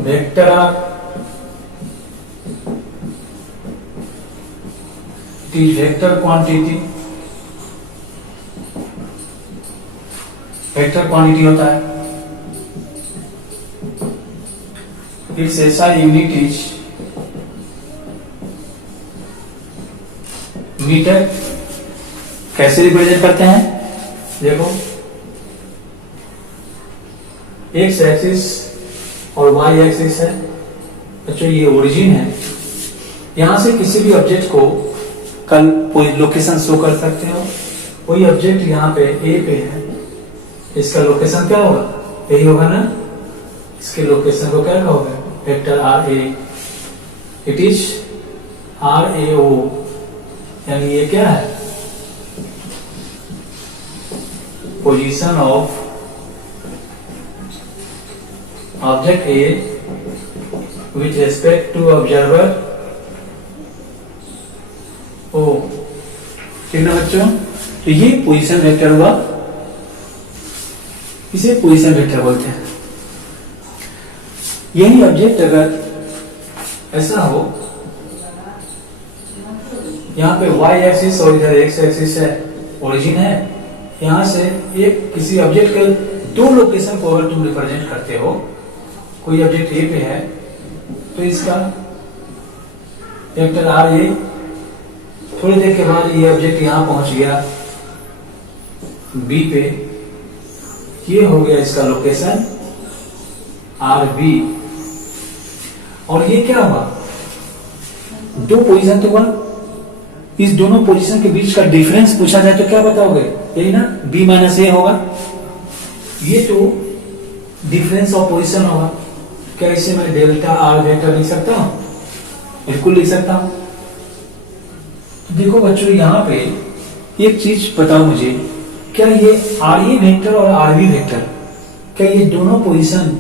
vector R. It is vector quantity, vector quantity होता है। Its SI unit is metre. कैसे रिप्रेजेंट करते हैं? देखो, एक्स एक्सिस और वाई एक्सिस है। अच्छा, ये ओरिजिन है। यहां से किसी भी ऑब्जेक्ट को कल कोई लोकेशन शो कर सकते हो। कोई ऑब्जेक्ट यहाँ पे ए पे है, इसका लोकेशन क्या होगा? यही होगा ना। इसके लोकेशन को क्या कहोगे? Vector R A. It is RAO, यानी ये क्या है? Position of object A with respect to observer O. ठीक है बच्चों, तो ये पोजीशन वेक्टर हुआ, इसे पोजीशन वेक्टर बोलते हैं। यही ऑब्जेक्ट अगर ऐसा हो, यहाँ पे y एक्सिस और इधर x एक्सिस है, ओरिजिन है, यहां से एक किसी ऑब्जेक्ट के दो लोकेशन को अगर तुम रिप्रेजेंट करते हो, कोई ऑब्जेक्ट ए पे है तो इसका वेक्टर आर ए, थोड़ी देर के बाद ये ऑब्जेक्ट यहां पहुंच गया बी पे, ये हो गया इसका लोकेशन आर बी। और ये क्या हुआ, दो पोजीशन तो हुआ, इस दोनों पोजीशन के बीच का डिफरेंस पूछा जाए तो क्या बताओगे, यही ना, बी माइनस ए होगा। ये तो डिफरेंस ऑफ पोजीशन होगा। क्या इसे मैं डेल्टा आर वेक्टर लिख सकता हूं? बिल्कुल लिख सकता हूं। तो देखो बच्चों, यहां पे एक चीज बताओ मुझे, क्या ये आर ए वेक्टर और आर बी वेक्टर, क्या ये दोनों पोजीशन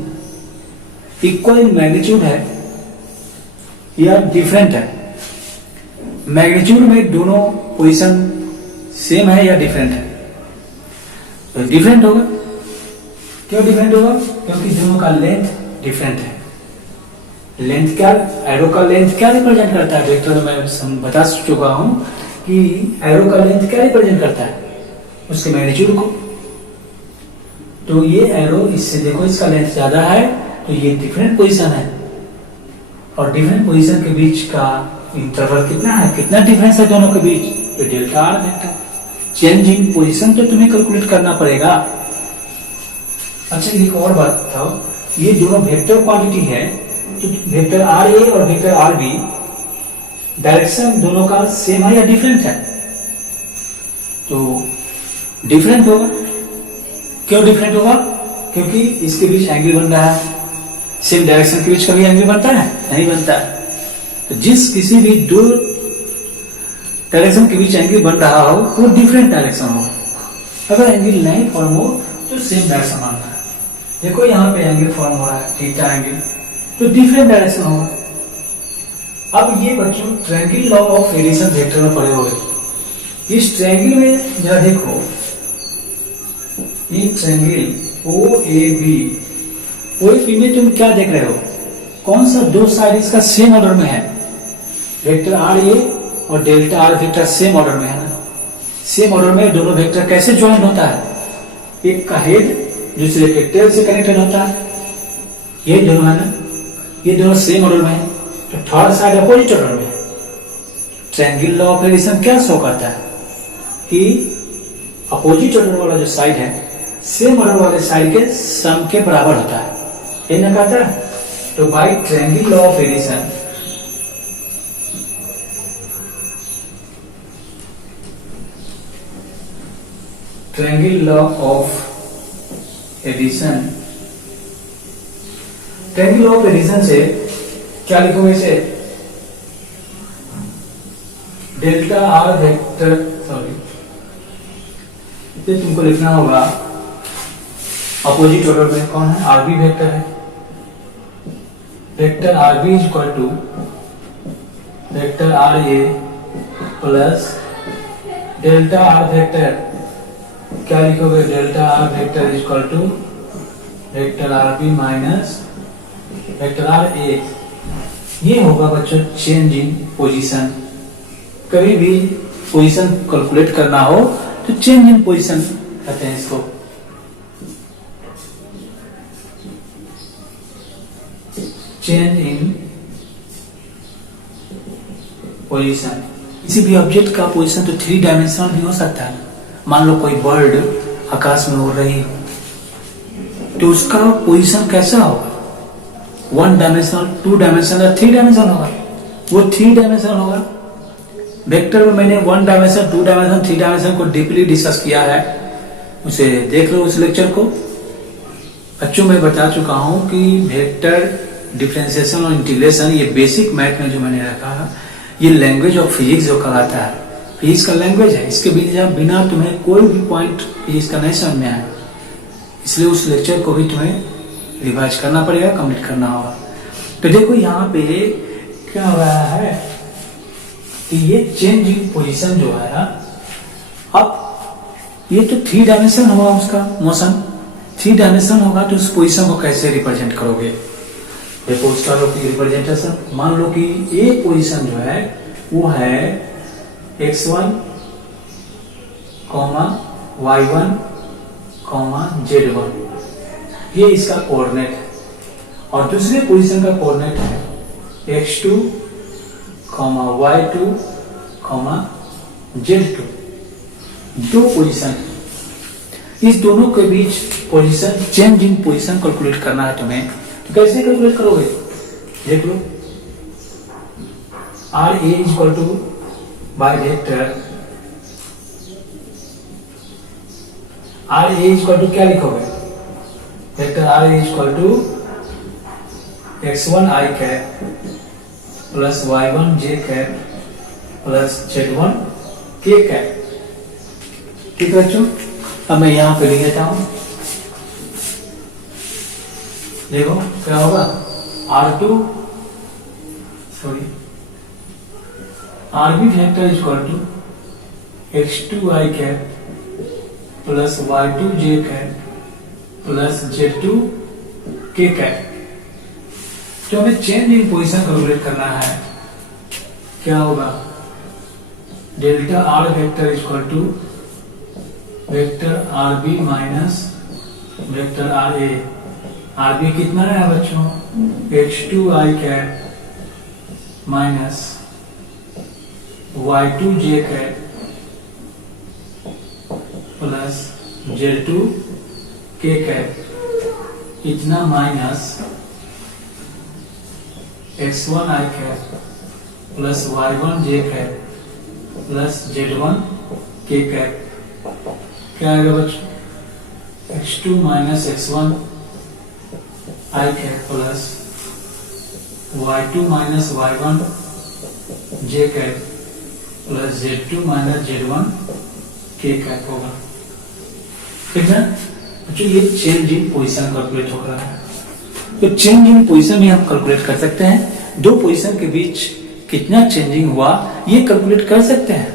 इक्वल इन मैग्नीट्यूड है या डिफरेंट है? मैग्नीट्यूड में दोनों पोजीशन सेम है या डिफरेंट है? तो डिफरेंट होगा। क्यों डिफरेंट होगा? क्योंकि दोनों का लेंथ डिफरेंट है। लेंथ क्या, एरो का लेंथ क्या रिप्रेजेंट करता है? वेक्टर मैं बता चुका हूं कि एरो का लेंथ क्या रिप्रेजेंट करता है, उसके मैग्नीट्यूड को। तो ये एरो, इससे देखो इसका लेंथ ज्यादा है तो ये डिफरेंट पोजीशन है, और डिफरेंट पोजीशन के बीच का इंटरवल कितना है, कितना डिफरेंस है दोनों के बीच, तो delta R vector. Change in position तो तुम्हें कैलकुलेट करना पड़ेगा। अच्छा, एक और बात बताओ, ये दोनों वेक्टर क्वांटिटी है, तो वेक्टर आर ए और वेक्टर आर बी डायरेक्शन दोनों का सेम है या डिफरेंट है? तो डिफरेंट होगा। क्यों डिफरेंट होगा? क्योंकि इसके बीच एंगल बन रहा है। सेम डायरेक्शन के बीच कभी एंगल बनता है? नहीं बनता है। तो जिस किसी भी दो डायरेक्शन के बीच एंगल बन रहा हो वो डिफरेंट डायरेक्शन हो। अगर एंगल नहीं फॉर्म हो तो सेम डायरेक्शन मानना है। देखो यहाँ पे एंगल फॉर्म हो रहा है, थीटा एंगल, तो डिफरेंट डायरेक्शन होगा। अब ये बच्चों triangle law of addition vector में पढ़े हुए। इस ट्रायंगल में जरा देखो, ये triangle O A B, O A B में तुम क्या देख रहे हो, कौन सा दो साइड इसका सेम ऑर्डर में है? वेक्टर आर ए और delta R vector same order में है ना। सेम ऑर्डर में दोनों वेक्टर कैसे ज्वाइन होता है? एक का हेड दूसरे के टेल से कनेक्टेड होता है, ये दोनों है ना, ये दोनों सेम ऑर्डर में है, तो थर्ड साइड अपोजिट ऑर्डर में है। ट्रायंगल लॉ ऑफ एडिशन क्या शो करता है कि अपोजिट ऑर्डर वाला जो साइड है सेम ऑर्डर वाले साइड के सम के बराबर होता है, ये ना कहता है। तो by triangle law of addition triangle law of addition, triangle law of addition से क्या लिखोगे इसे? डेल्टा आर वेक्टर, सॉरी इसे तुमको लिखना होगा अपोजिट ऑर्डर में कौन है, आरबी वेक्टर है। Vector RB is equal to vector R A plus delta R vector, क्या लिखोगे? Delta R vector is equal to vector R B minus vector R A. ये होगा बच्चों चेंज इन पोजीशन। कभी भी पोजीशन कैलकुलेट करना हो तो चेंज इन पोजीशन कहते हैं इसको। Change in position. किसी भी ऑब्जेक्ट का पोजीशन तो थ्री डायमेंशनल भी हो सकता है। मान लो कोई बर्ड आकाश में उड़ रही तो उसका पोजीशन कैसा होगा? वन डायमेंशनल, टू डायमेंशनल या थ्री डायमेंशनल होगा? वो थ्री डायमेंशनल होगा। वेक्टर में मैंने one dimension, two dimension, three dimension को डीपली डिस्कस किया है, उसे देख लो उस लेक्चर को। बच्चों मैं बता चुका हूं कि वेक्टर डिफरेंशिएशन और इंटीग्रेशन ये बेसिक मैथ में जो मैंने रखा है, ये लैंग्वेज ऑफ फिजिक्स जो कहलाता है, फिजिक्स का लैंग्वेज है। इसके बिना तुम्हें कोई भी पॉइंट फिजिक्स का नहीं समझ में आएगा, इसलिए उस लेक्चर को भी तुम्हें रिवाइज करना पड़ेगा, कंप्लीट करना होगा। तो देखो यहाँ पे क्या हो रहा है कि ये चेंज इन पोजीशन जो है ना, अब ये तो थ्री डायमेंशन होगा उसका मोशन, थ्री डायमेंशन होगा तो उस पोजीशन को कैसे रिप्रेजेंट करोगे? देखो उसका रिप्रेजेंटेशन, मान लो कि ए पोजीशन जो है वो है x1, y1, z1, ये इसका कोऑर्डिनेट है। और दूसरे पोजीशन का कोऑर्डिनेट है x2, y2, z2। दो पोजीशन, इस दोनों के बीच position, change in position calculate करना है तुम्हें। तो कैसे कैलकुलेट करोगे, देख लो। R A equal to by vector, R A equal to क्या लिखोगे, vector R A equal to x1 i cap plus y1 j cap plus z1 k cap. ठीक है बच्चों, अब मैं यहां पे लिख देता हूं। देखो क्या होगा, R2 sorry R B vector equal to x2 i cap plus y2 j cap plus z2 k cap. जो हमें चेंज इन पोजीशन कैलकुलेट करना है, क्या होगा, delta R vector equal to vector R B minus vector R A. R B कितना है बच्चों, x2 i cap minus y2 j cap plus z2 k cap, इतना minus x1 i cap plus y1 j cap plus z1 k cap. क्या आएगा बच्चों, x2 minus x1 i cap plus y2 minus y1 j cap plus z2 minus z1 k cap होगा। ठीक है बच्चों, ये चेंज इन पोजीशन कैलकुलेट हो रहा है। तो चेंज इन पोजीशन में हम कैलकुलेट कर सकते हैं, दो पोजीशन के बीच कितना चेंजिंग हुआ ये कैलकुलेट कर सकते हैं।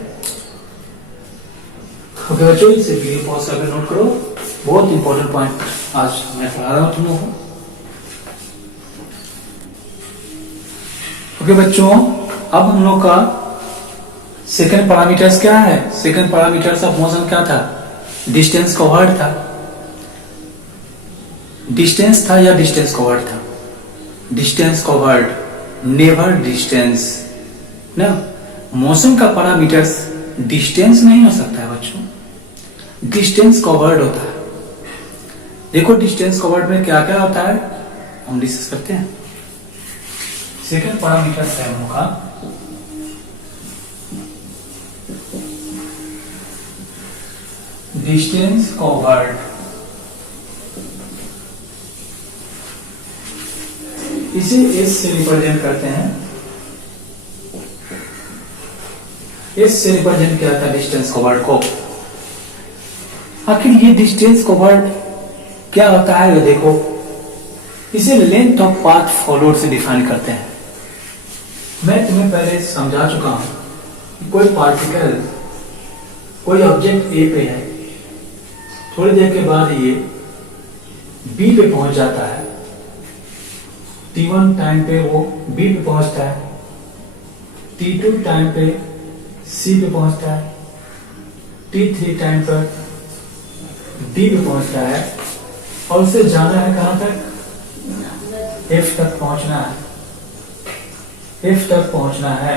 ओके बच्चों, इसे वीडियो पॉज करके नोट करो, बहुत इंपॉर्टेंट पॉइंट आज मैं पढ़ा रहा हूं तुम लोगों को। ओके बच्चों, अब हम लोग का सेकंड पैरामीटर्स क्या है, सेकंड पैरामीटर्स ऑफ मोशन क्या था, डिस्टेंस कवर्ड था। डिस्टेंस था या डिस्टेंस कवर्ड था, डिस्टेंस कवर्ड, नेवर डिस्टेंस ना। मोशन का पैरामीटर्स डिस्टेंस नहीं हो सकता है बच्चों, डिस्टेंस कवर्ड होता है। देखो डिस्टेंस कवर्ड में क्या क्या होता है हम डिस्कस करते हैं। सेकंड पैरामीटर है हम लोग का डिस्टेंस कवर्ड। इसे एस से रिप्रेजेंट करते हैं। एस से रिप्रेजेंट किया था डिस्टेंस कवर्ड को। आखिर ये डिस्टेंस कवर्ड क्या होता है, देखो इसे लेंथ ऑफ पाथ फॉलोड से डिफाइन करते हैं। मैं तुम्हें पहले समझा चुका हूं कि कोई पार्टिकल, कोई ऑब्जेक्ट ए पे है, थोड़ी देर के बाद ये बी पे पहुंच जाता है। t1 टाइम पे वो बी पे पहुंचता है, t2 टाइम पे सी पे पहुंचता है, t3 टाइम पर डी पे पहुंचता है और उसे जाना है कहां तक, एफ तक पहुंचना है, एफ तक पहुंचना है।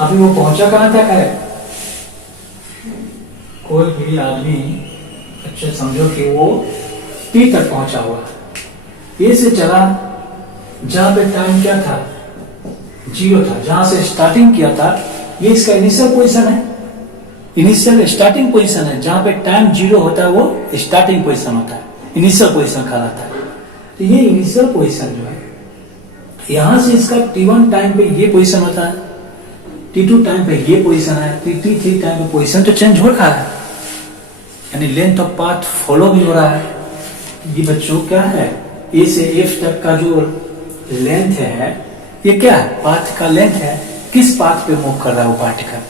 अभी वो पहुंचा कहां तक है, कोई भी आदमी अच्छा समझो कि वो पी तक पहुंचा हुआ है। ए से चला जहां पे टाइम क्या था, जीरो था, जहां से स्टार्टिंग किया था, ये इसका इनिशियल पोजीशन है, इनिशियल स्टार्टिंग पोजीशन है। जहां पे टाइम जीरो होता है वो स्टार्टिंग पोजीशन होता है, इनिशियल पोजीशन कहलाता है। तो ये इनिशियल पोजीशन जो है, यहां से इसका t1 टाइम पे ये पोजीशन होता है, t2 टाइम पे ये पोजीशन है, t3 टाइम पे पोजीशन तो चेंज हो रहा है, यानी लेंथ ऑफ पाथ फॉलो भी हो रहा है। ये बच्चों क्या है, ए से एफ तक का जो लेंथ है, ये क्या है, पाथ का लेंथ है। किस पाथ पे मूव कर रहा है वो पार्टिकल,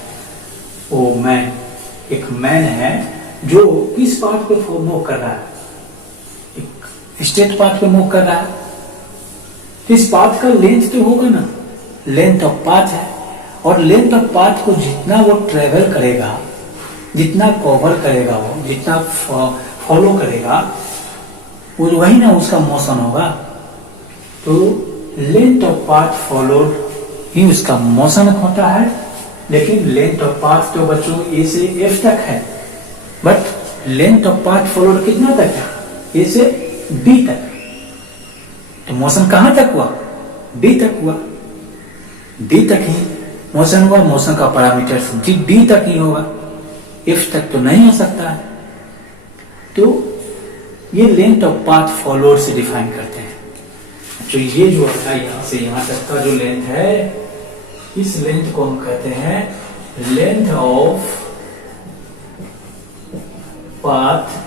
वो मैन, एक मैन है जो किस पाथ पे मूव कर रहा है, एक स्ट्रेट पाथ पे मूव कर रहा है। तो इस पाथ का लेंथ तो होगा ना, लेंथ ऑफ पाथ है, और लेंथ ऑफ पाथ को जितना वो ट्रेवल करेगा जितना कवर करेगा वो, जितना फॉलो करेगा वो वही ना उसका मोशन होगा। तो लेंथ ऑफ पाथ फॉलोड ही उसका मोशन होता है। लेकिन लेंथ ऑफ पाथ तो बच्चों ए से एफ तक है, but length of path followed कितना तक है? ए से बी तक। तो मोशन कहां तक हुआ? बी तक हुआ। डी तक ही मोशन हुआ। मोशन का पैरामीटर डी तक ही होगा, एफ तक तो नहीं हो सकता है। तो ये लेंथ ऑफ पाथ फॉलोड से डिफाइन करते हैं। तो ये जो है यहां से यहां तक का जो लेंथ है, इस लेंथ को हम कहते हैं लेंथ ऑफ पाथ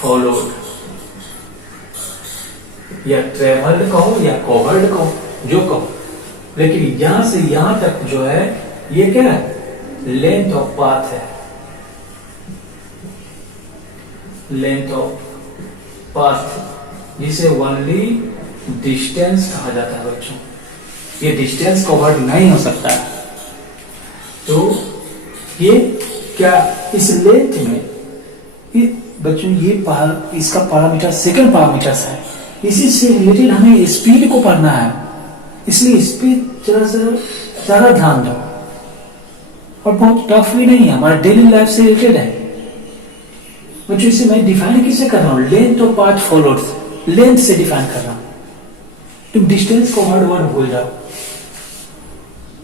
फॉलोड, या ट्रेवल्ड कहो या कवर्ड कहो, जो कहो। लेकिन यहां से यहां तक जो है ये क्या है? लेंथ ऑफ पाथ है। लेंथ ऑफ पाथ, जिसे ओनली डिस्टेंस कहा जाता है बच्चों। ये डिस्टेंस कवर्ड नहीं हो सकता है। तो ये क्या इस लेंथ में बच्चों ये इसका पैरामीटर सेकंड पैरामीटर है। इसी से रिलेटेड हमें स्पीड को पढ़ना है, इसलिए स्पीड जरा से ज्यादा ध्यान दो। और बहुत टफ भी नहीं है, हमारे डेली लाइफ से रिलेटेड है बच्चों। इसे मैं डिफाइन किससे कर रहा हूं? Length of path followed, length से डिफाइन कर रहा हूं। तुम डिस्टेंस को वर्ड भूल जाओ,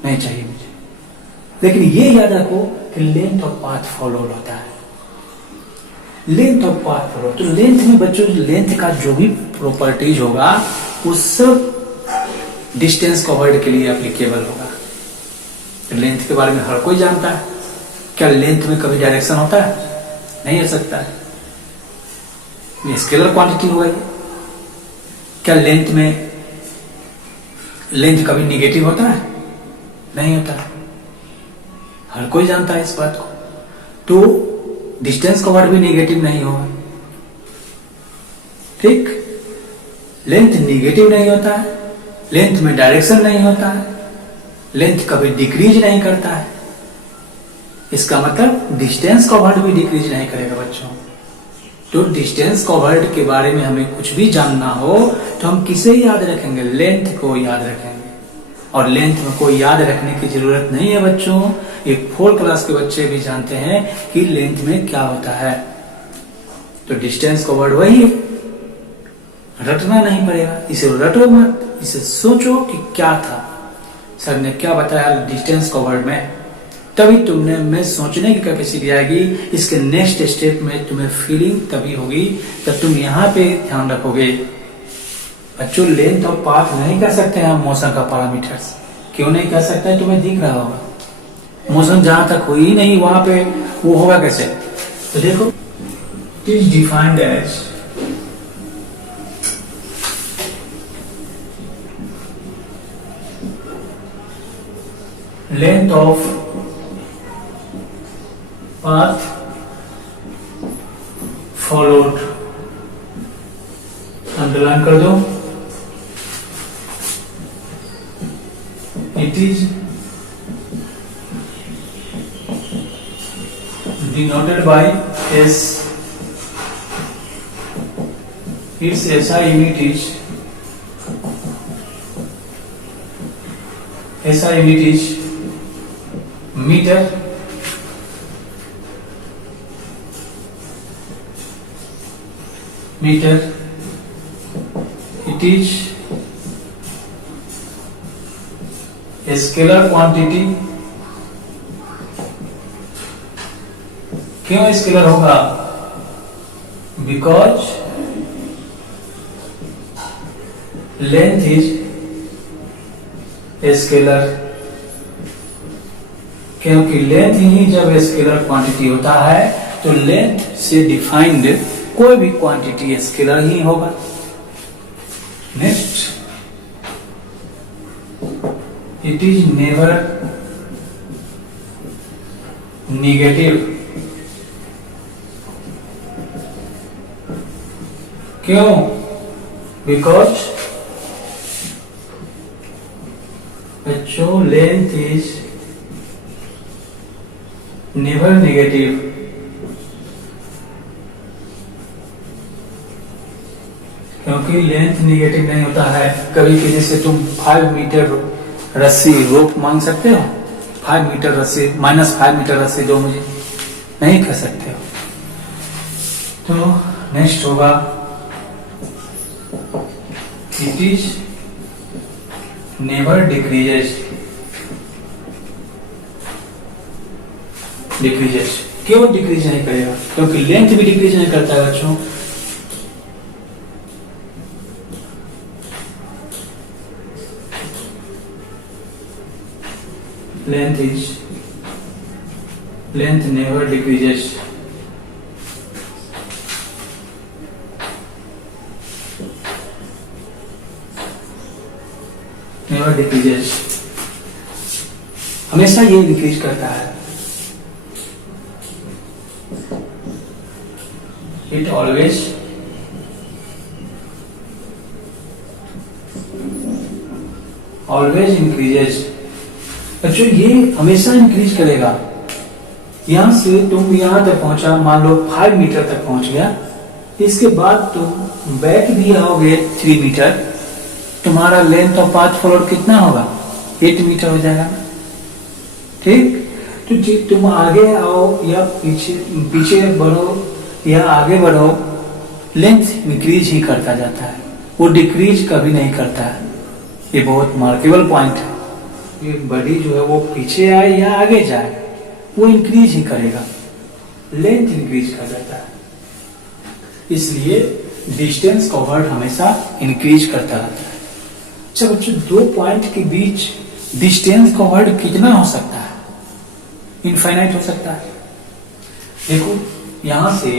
नहीं चाहिए मुझे। लेकिन ये याद रखो कि लेंथ ऑफ पाथ फॉलोड होता है। लेंथ ऑफ पाथ फॉलोड, तो लेंथ में बच्चों लेंथ का जो भी प्रॉपर्टीज होगा वो सब डिस्टेंस कवर्ड के लिए एप्लीकेबल होगा। तो लेंथ के बारे में हर कोई जानता है। क्या लेंथ में कभी डायरेक्शन होता है? नहीं हो सकता है, स्केलर क्वांटिटी होगा ये। क्या लेंथ में लेंथ कभी निगेटिव होता है? नहीं होता है, हर कोई जानता है इस बात को। तो डिस्टेंस कवर्ड भी निगेटिव नहीं होगा, ठीक। लेंथ निगेटिव नहीं होता है, लेंथ में डायरेक्शन नहीं होता है, लेंथ कभी डिक्रीज नहीं करता है। इसका मतलब डिस्टेंस कवर्ड भी डिक्रीज नहीं करेगा बच्चों। तो डिस्टेंस कवर्ड के बारे में हमें कुछ भी जानना हो तो हम किसे याद रखेंगे? लेंथ को याद रखेंगे। और लेंथ में कोई याद रखने की जरूरत नहीं है बच्चों। ये 4 क्लास के बच्चे भी जानते हैं कि लेंथ में क्या होता है। तो डिस्टेंस कवर्ड वही है, रटना नहीं पड़ेगा। इसे रटो मत, इसे सोचो कि क्या था, सर ने क्या बताया डिस्टेंस कवर्ड में, तभी तुमने में सोचने की कैपेसिटी आएगी। इसके नेक्स्ट स्टेप में तुम्हें फीलिंग तभी होगी जब तुम यहाँ पे ध्यान रखोगे। बच्चों लेंथ ऑफ पाथ नहीं कर सकते हैं हम मोशन का पैरामीटर्स। क्यों नहीं कर सकते? तुम्हें दिख रहा होगा मोशन जहां तक हुई नहीं वहां पे वो होगा कैसे? तो देखो, it is defined as length of path followed, underline कर दो। It is denoted by S. Its SI unit is metre. It is a scalar quantity। क्यों स्केलर होगा? Because length is a scalar। क्योंकि लेंथ ही जब स्केलर क्वांटिटी होता है तो लेंथ से डिफाइंड कोई भी क्वांटिटी स्केलर ही होगा। Next, it is never negative. क्यों? बिकॉज बच्चों लेंथ इज नेवर नेगेटिव, क्योंकि लेंथ नेगेटिव नहीं होता है। कभी कि जैसे तुम 5 मीटर रस्सी रोप मांग सकते हो, 5 मीटर रस्सी -5 मीटर रस्सी दो मुझे, नहीं कर सकते हो। तो नेक्स्ट होगा इट इज नेवर डिक्रीजेस, क्यों डिक्रीज नहीं करेगा? क्योंकि लेंथ भी डिक्रीज नहीं करता है बच्चों। Length never decreases, never decreases, हमेशा ये डिक्रीज करता है। It always increases. बच्चों ये हमेशा इंक्रीज करेगा। यहां से तुम यहां तक पहुंचा, मान लो 5 मीटर तक पहुंच गया, इसके बाद तुम बैक भी आओगे 3 मीटर, तुम्हारा लेंथ ऑफ पाथ फॉरवर्ड कितना होगा? 8 मीटर हो जाएगा। ठीक, तो तुम आगे आओ या पीछे बढ़ो या आगे बढ़ो, लेंथ इंक्रीज ही करता जाता है, वो डिक्रीज कभी नहीं करता है। ये बहुत मार्केबल पॉइंट है। ये बॉडी जो है वो पीछे आए या आगे जाए, वो इंक्रीज ही करेगा, लेंथ इंक्रीज कर जाता है। इसलिए डिस्टेंस कवर्ड हमेशा इंक्रीज करता रहता है। अच्छा बच्चों, दो पॉइंट के बीच डिस्टेंस कवर्ड कितना हो सकता है? इनफाइनाइट हो सकता है। देखो यहां से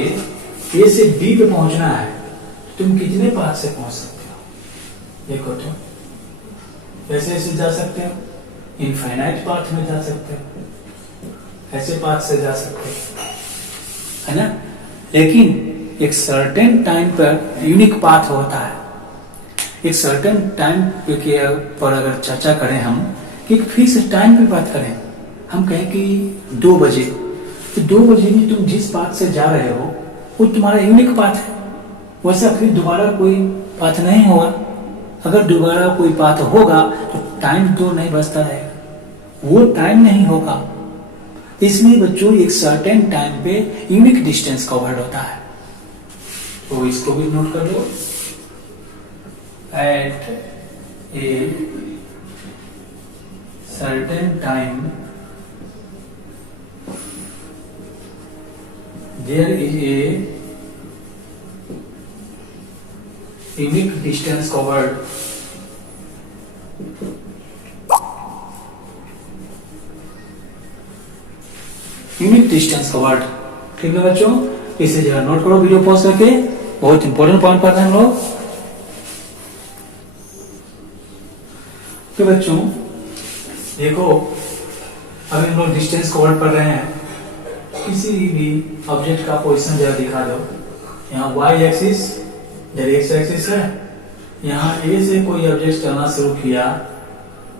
ए से बी पे पहुंचना है, तुम कितने पाथ से पहुंच सकते हो? देखो तुम ऐसे ऐसे जा सकते हो, इनफाइनाइट पाथ में जा सकते हो, ऐसे पाथ से जा सकते हो, है ना। लेकिन एक सर्टेन टाइम पर यूनिक पाथ होता है। एक सर्टेन टाइम पर अगर चर्चा करें हम, कि फिक्स टाइम पे बात करें, हम कहें कि 2 बजे, तो 2 बजे में तुम जिस पाथ से जा रहे हो वो तुम्हारा यूनिक पाथ है। वैसा फिर दोबारा कोई पाथ नहीं होगा। अगर दोबारा कोई पाथ होगा तो टाइम तो नहीं बचता रहेगा, वो टाइम नहीं होगा। इसमें बच्चों एक सर्टेन टाइम पे यूनिक डिस्टेंस कवर्ड होता है, तो इसको भी नोट कर लो। At a certain time there is a unique distance covered, unique distance covered. ठीक है बच्चों, इसे जरा नोट करो वीडियो पॉज करके, बहुत इंपॉर्टेंट पॉइंट पढ़ रहे हैं हम लोग। तो बच्चों देखो, अभी हम लोग डिस्टेंस कवर्ड पढ़ रहे हैं। किसी भी ऑब्जेक्ट का पोजीशन जरा दिखा दो। यहाँ y एक्सिस, इधर x एक्सिस है। यहाँ A से कोई ऑब्जेक्ट चलना शुरू किया,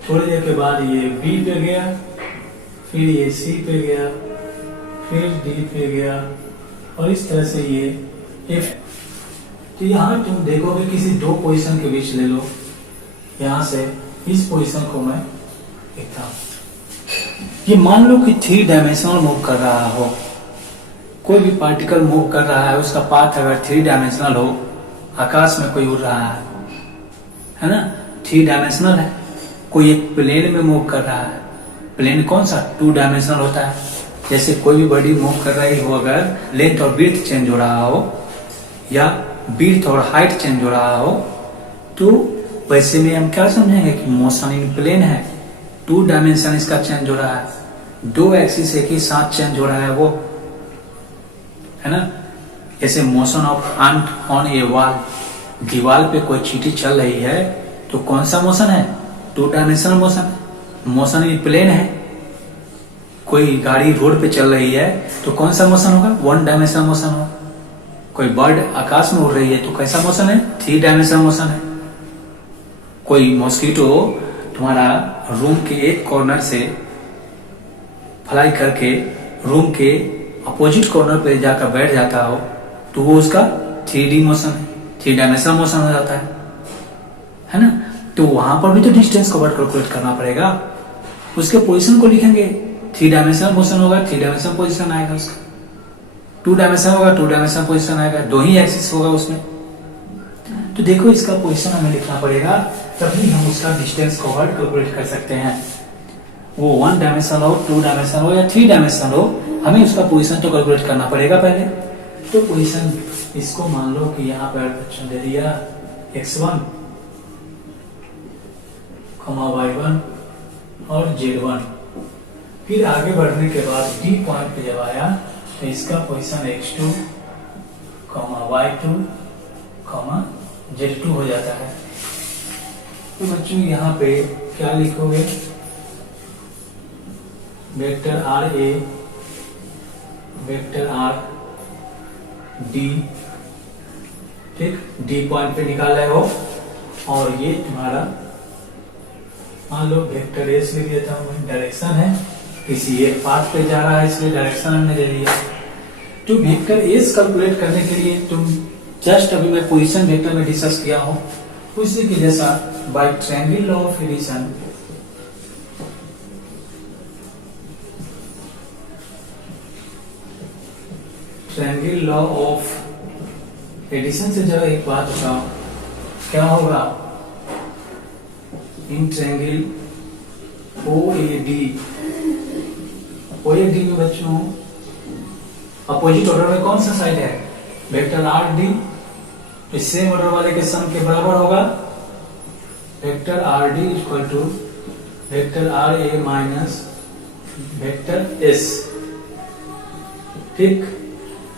थोड़ी देर के बाद ये B पे गया, फिर ये C पे गया, फिर D पे गया, और इस तरह से ये F। तो यहाँ तुम देखोगे किसी 2 पोजीशन के बीच ले लो। यहाँ से इस पोजीशन को मैं लिखता हूँ। ये मान लो कि 3 डायमेंशनल मूव कर रहा हो, कोई भी पार्टिकल मूव कर रहा है, उसका पाथ अगर 3 डायमेंशनल हो, आकाश में कोई उड़ रहा है ना, 3 डायमेंशनल है। कोई एक प्लेन में मूव कर रहा है, प्लेन कौन सा 2 डायमेंशनल होता है। जैसे कोई भी बॉडी मूव कर रही हो, अगर लेंथ और विड्थ चेंज हो रहा हो या विड्थ और हाइट चेंज हो रहा हो, तो वैसे में हम क्या समझेंगे कि मोशन इन प्लेन है, 2 डायमेंशन इसका चेंज हो रहा है, 2 एक्सिस एक ही साथ चेंज हो रहा है, वो है ना। जैसे motion of ant on A wall, दीवार पे कोई चींटी चल रही है तो कौन सा मोशन है? 2 dimensional motion. Motion in plane है। कोई गाड़ी रोड पे चल रही है तो कौन सा मोशन होगा? 1 डायमेंशनल मोशन होगा। कोई बर्ड आकाश में उड़ रही है तो कैसा मोशन है? 3 डायमेंशनल मोशन है। कोई मॉस्किटो तुम्हारा रूम के एक कॉर्नर से फ्लाई करके रूम के अपोजिट कॉर्नर पे जाकर बैठ जाता हो तो वो उसका 3D मोशन है, 3 डायमेंशनल मोशन हो जाता है ना। तो वहां पर भी तो डिस्टेंस कवर्ड कैलकुलेट करना पड़ेगा, उसके पोजीशन को लिखेंगे। 3 डायमेंशनल मोशन होगा, 3 डायमेंशनल पोजीशन आएगा उसका, 2 डायमेंशन होगा, 2 डायमेंशनल पोजीशन आएगा, 2 ही एक्सिस होगा उसमें। तो देखो इसका पोजीशन हमें लिखना पड़ेगा, तभी हम उसका डिस्टेंस कवर्ड कैलकुलेट कर सकते हैं। वो 1 डायमेंशनल हो, 2 डायमेंशनल हो या 3 डायमेंशनल हो, हमें उसका पोजीशन तो कैलकुलेट करना पड़ेगा पहले। तो पोजीशन इसको मान लो कि यहाँ पर बच्चों दे दिया x1, y1 और z1। फिर आगे बढ़ने के बाद D पॉइंट पे जब आया तो इसका पोजीशन x2, y2, z2 हो जाता है। तो बच्चों यहाँ पे क्या लिखोगे, वेक्टर RA, वेक्टर RD, ठीक, D पॉइंट पे निकाला है वो, और ये तुम्हारा मान लो वेक्टर एस लिख देता हूँ, डायरेक्शन है, किसी एक पाथ पे जा रहा है इसलिए डायरेक्शन हमने दे दिया। तो वेक्टर एस कैलकुलेट करने के लिए तुम जस्ट अभी मैं पोजीशन वेक्टर में डिस्कस किया हूँ उसी के जैसा by triangle law of addition triangle law of addition से जरा एक बात बताओ, क्या होगा इन ट्रायंगल OAD में बच्चों अपोजिट ऑर्डर में कौन सा साइड है, वेक्टर RD, तो सेम ऑर्डर वाले के सम के बराबर होगा। Vector RD equal to vector RA minus vector S, ठीक।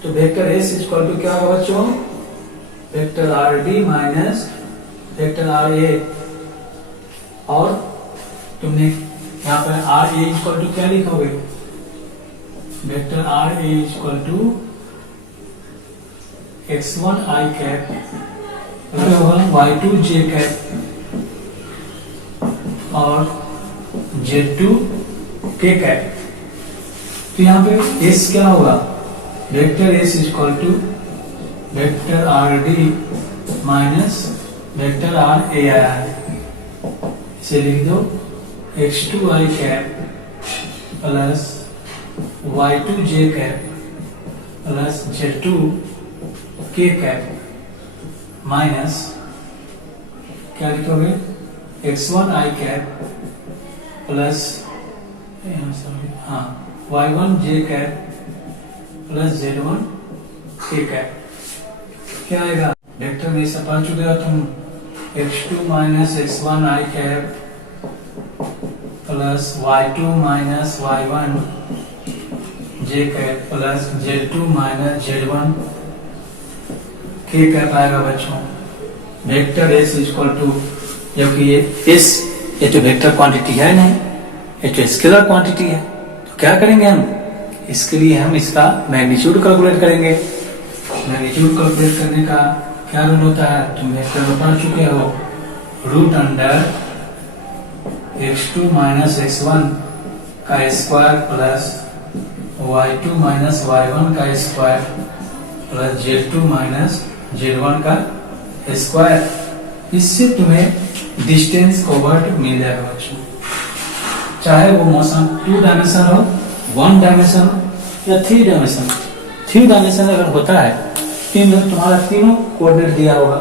तो वेक्टर S इक्वल टू क्या होगा बच्चों, vector RD minus vector RA, और तुमने यहाँ पर RA इक्वल टू क्या लिखोगे, vector RA equal to x1 I cap होगा y2 j कैप और z2 k कैप। तो यहाँ पे s क्या होगा, vector s equal to vector RD minus vector RA आया है, इसे लिख दो x2 I cap plus y2 j cap plus z2 k cap minus क्या लिखोगे x1 I cap plus y1 j cap plus z1 k cap. क्या आएगा, वेक्टर में से पढ़ चुके हो तुम, x2 minus x1 I cap plus y2 minus y1 j cap plus z2 minus z1 k cap आएगा बच्चों। वेक्टर s इक्वल टू, जबकि ये s ये तो वेक्टर क्वांटिटी है नहीं, ये तो स्केलर क्वांटिटी है, तो क्या करेंगे हम, इसके लिए हम इसका मैग्नीट्यूड कैलकुलेट करेंगे। मैग्नीट्यूड कैलकुलेट करने का क्या रूल होता है, तुम वेक्टर में पढ़ चुके हो, root under x2 minus x1 का square plus y2 minus y1 का square plus z2 minus z1 का स्क्वायर। इससे तुम्हें डिस्टेंस कवर्ड मिल जाएगा बच्चों, चाहे वो मोशन 2 डायमेंशन हो, 1 डायमेंशन हो या 3 डायमेंशन। 3 डायमेंशन अगर होता है, तुम्हारा तीनों कोऑर्डिनेट दिया होगा,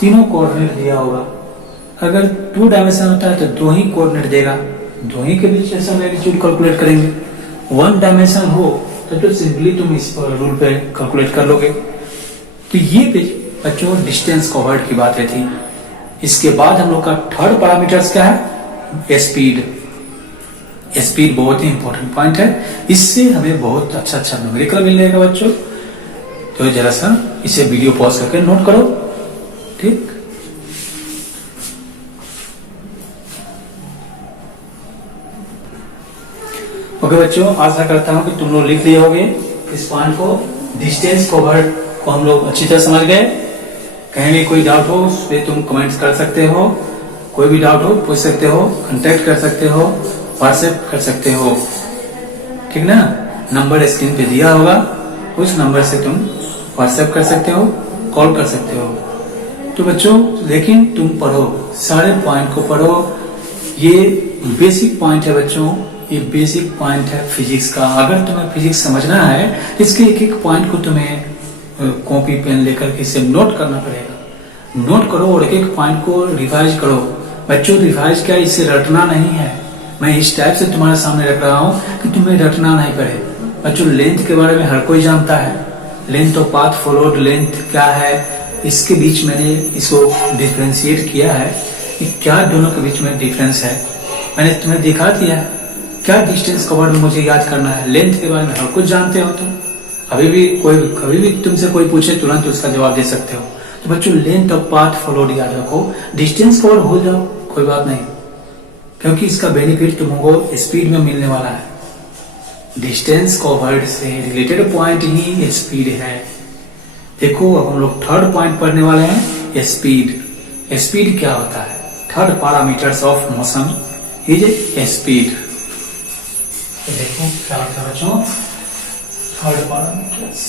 तीनों कोऑर्डिनेट दिया होगा। अगर 2 डायमेंशन होता है तो 2 ही कोऑर्डिनेट देगा, 2 ही के बीच ऐसा मैग्नीट्यूड कैलकुलेट करेंगे। 1 डायमेंशन हो तो सिंपली तुम इस रूल पे कैलकुलेट कर लोगे। तो ये बच्चों डिस्टेंस कवर्ड की बातें थी। इसके बाद हम लोग का थर्ड पैरामीटर्स क्या है, स्पीड। स्पीड बहुत ही इंपॉर्टेंट पॉइंट है, इससे हमें बहुत अच्छा न्यूमेरिकल मिल जाएगा बच्चों। तो जरा सा इसे वीडियो पॉज करके नोट करो, ठीक। ओके बच्चों, आशा करता हूं कि तुम लोग लिख लिए होगे इस पॉइंट को। डिस्टेंस कवर्ड को हम लोग अच्छी तरह समझ गए। कहीं भी कोई डाउट हो उस पर तुम कमेंट्स कर सकते हो, कोई भी डाउट हो पूछ सकते हो, कांटेक्ट कर सकते हो, व्हाट्सएप कर सकते हो, ठीक ना। नंबर स्क्रीन पे दिया होगा, उस नंबर से तुम व्हाट्सएप कर सकते हो, कॉल कर सकते हो। तो बच्चों लेकिन तुम पढ़ो, सारे पॉइंट को पढ़ो। ये बेसिक पॉइंट है बच्चों, ये बेसिक पॉइंट है फिजिक्स का। अगर तुम्हें फिजिक्स समझना है, इसके एक एक पॉइंट को तुम्हें कॉपी पेन लेकर के इसे नोट करना पड़ेगा। नोट करो और एक एक पॉइंट को रिवाइज करो। बच्चों रिवाइज क्या, इसे रटना नहीं है। मैं इस टाइप से तुम्हारे सामने रख रहा हूँ कि तुम्हें रटना नहीं पड़े। बच्चों लेंथ के बारे में हर कोई जानता है, length of path followed, length क्या है, इसके बीच मैंने इसको डिफ्रेंशिएट किया है कि क्या दोनों के बीच में डिफरेंस है। मैंने तुम्हें दिखा दिया क्या डिस्टेंस कवर्ड मुझे याद करना है। लेंथ के बारे में हर कुछ जानते हो तुम, अभी भी कभी भी तुमसे कोई पूछे तुरंत उसका जवाब दे सकते हो। तो बच्चों लेंथ ऑफ पाथ फॉलोड याद रखो, डिस्टेंस कवर्ड भूल जाओ कोई बात नहीं, क्योंकि इसका बेनिफिट तुमको स्पीड में मिलने वाला है। डिस्टेंस कवर्ड से रिलेटेड पॉइंट ही स्पीड है। देखो अब हम लोग थर्ड पॉइंट पढ़ने वाले हैं, स्पीड। स्पीड क्या होता है? Third parameters of motion is speed. तो देखो क्या होता है बच्चों, थर्ड पैरामीटर्स,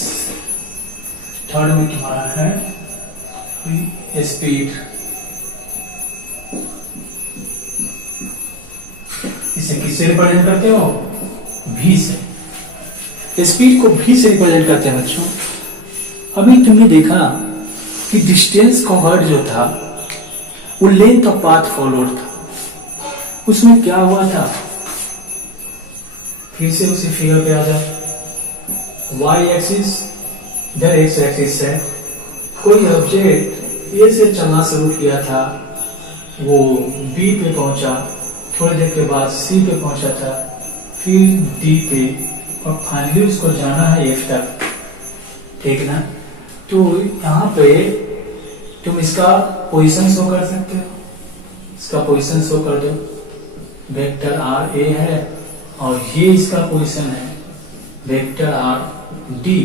थर्ड में तुम्हारा है स्पीड। इसे किससे रिप्रेजेंट करते हो? भी से। स्पीड को भी से रिप्रेजेंट करते हैं बच्चों। अभी तुमने देखा कि डिस्टेंस कवर्ड जो था वो लेंथ ऑफ पाथ फॉलोड था। उसमें क्या हुआ था, फिर से उसी फिगर पे आ जाओ। वाई एक्सिस इधर एक्स एक्सिस है, कोई ऑब्जेक्ट ए से चलना शुरू किया था, वो बी पे पहुंचा, थोड़ी देर के बाद सी पे पहुंचा था, फिर डी पे, और फाइनली उसको जाना है एफ तक, ठीक ना। तो यहाँ पे तुम इसका पोजीशन शो कर सकते हो, इसका पोजीशन शो कर दो। वेक्टर आर ए है और ये इसका पोजीशन है वेक्टर आर डी।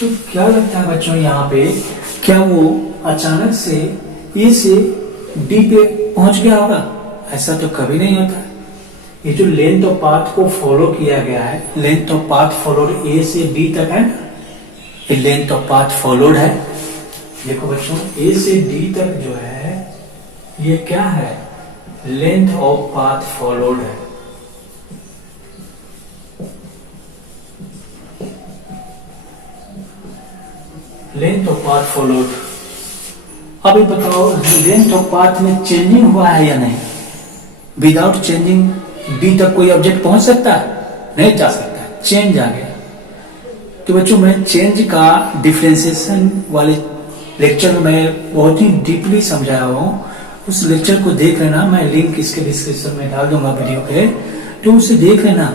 तो क्या लगता है बच्चों यहाँ पे, क्या वो अचानक से ए से डी पे पहुंच गया होगा? ऐसा तो कभी नहीं होता। ये जो लेंथ ऑफ पाथ को फॉलो किया गया है, लेंथ ऑफ पाथ फॉलोड ए से डी तक है, ये लेंथ ऑफ पाथ फॉलोड है। देखो बच्चों ए से डी तक जो है ये क्या है? लेंथ ऑफ पाथ फॉलोड है। Length of path followed. अभी बताओ लेंथ ऑफ पाथ में चेंजिंग हुआ है या नहीं? विदाउट चेंजिंग डी तक कोई ऑब्जेक्ट पहुंच सकता है? नहीं जा सकता, चेंज आ गया। तो बच्चों मैं चेंज का डिफरेंशिएशन वाले लेक्चर में मैं बहुत ही डीपली समझाया हूँ, उस लेक्चर को देख लेना। मैं लिंक इसके डिस्क्रिप्शन में डाल दूंगा वीडियो के, तो उसे देख लेना।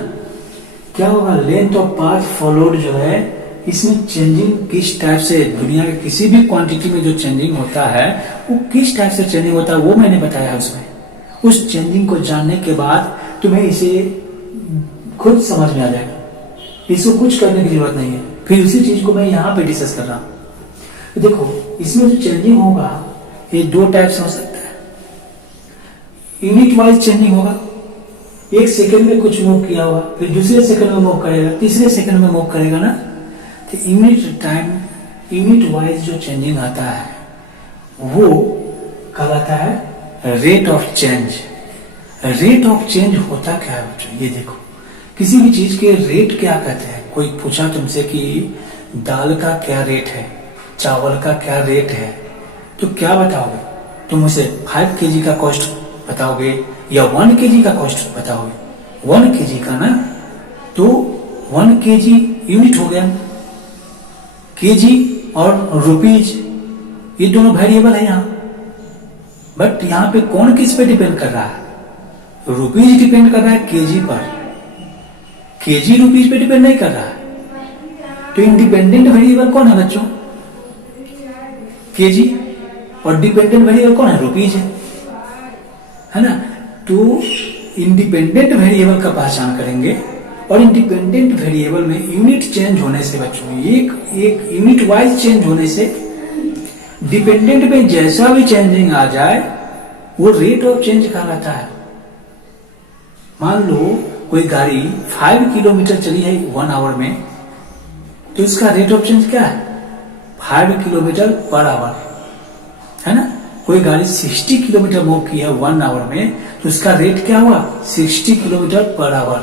क्या होगा, लेंथ ऑफ पाथ फॉलोड जो है इसमें चेंजिंग किस टाइप से, दुनिया के किसी भी क्वांटिटी में जो चेंजिंग होता है वो किस टाइप से चेंजिंग होता है वो मैंने बताया उसमें। उस चेंजिंग को जानने के बाद तुम्हें इसे खुद समझ में आ जाएगा, इसको कुछ करने की जरूरत नहीं है। फिर उसी चीज को मैं यहाँ पे डिस्कस कर रहा हूँ। तो देखो इसमें जो चेंजिंग होगा ये दो टाइप से हो सकता है। यूनिट वाइज चेंजिंग होगा, एक सेकंड में कुछ मूव किया होगा, फिर दूसरे सेकंड में मूव करेगा, तीसरे सेकंड में मूव करेगा ना। तो यूनिट टाइम, यूनिट वाइज जो चेंजिंग आता है वो कहलाता है rate of change. Rate of change होता क्या है बच्चों, ये देखो किसी भी चीज के रेट क्या कहते हैं। कोई पूछा तुमसे कि दाल का क्या रेट है, चावल का क्या रेट है, तो क्या बताओगे तुम? उसे 5 kg का कॉस्ट बताओगे या 1 kg का कॉस्ट बताओगे? 1 kg का ना, तो 1 kg यूनिट हो गया। kg और रुपीज ये दोनों वेरिएबल है यहाँ, बट यहाँ पे कौन किस पे डिपेंड कर रहा है? रुपीज डिपेंड कर रहा है केजी पर, केजी रुपीज पे डिपेंड नहीं कर रहा है। तो इंडिपेंडेंट वेरिएबल कौन है बच्चों? केजी, और डिपेंडेंट वेरिएबल कौन है? रुपीज है ना। तो इंडिपेंडेंट वेरिएबल का पहचान करेंगे, और इंडिपेंडेंट वेरिएबल में यूनिट चेंज होने से बच्चों, एक यूनिट वाइज चेंज होने से डिपेंडेंट में जैसा भी चेंजिंग आ जाए वो रेट ऑफ चेंज कहलाता है। मान लो कोई गाड़ी 5 किलोमीटर चली है 1 आवर में, तो उसका रेट ऑफ चेंज क्या है? 5 किलोमीटर पर आवर, है ना। कोई गाड़ी 60 किलोमीटर मूव की है 1 आवर में, तो उसका रेट क्या हुआ? 60 किलोमीटर पर आवर।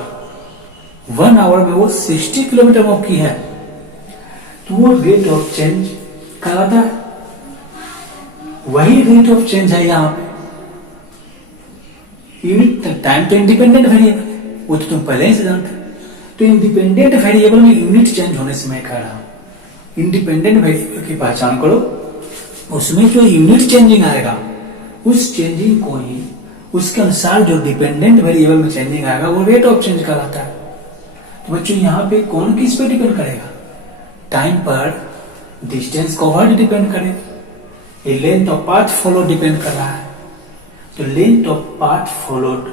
1 आवर में वो 60 किलोमीटर मूव की है, तो वो रेट ऑफ चेंज कहलाता है। वही रेट ऑफ चेंज है यहाँ पे। यूनिट टाइम तो इंडिपेंडेंट वेरिएबल है, वो तो तुम पहले ही से जानते। तो इंडिपेंडेंट वेरिएबल में यूनिट चेंज होने से मैं कह रहा हूं इंडिपेंडेंट वेरिएबल की पहचान करो, उसमें जो यूनिट चेंजिंग आएगा उस चेंजिंग को ही उसके अनुसार जो डिपेंडेंट वेरिएबल में चेंजिंग आएगा वो रेट ऑफ चेंज कहलाता है। तो बच्चों यहाँ पे कौन किस पे डिपेंड करेगा? टाइम पर डिस्टेंस कवर्ड डिपेंड करेगा, ये length of path follow depend कर रहा है। तो लेंथ ऑफ पाथ फॉलोड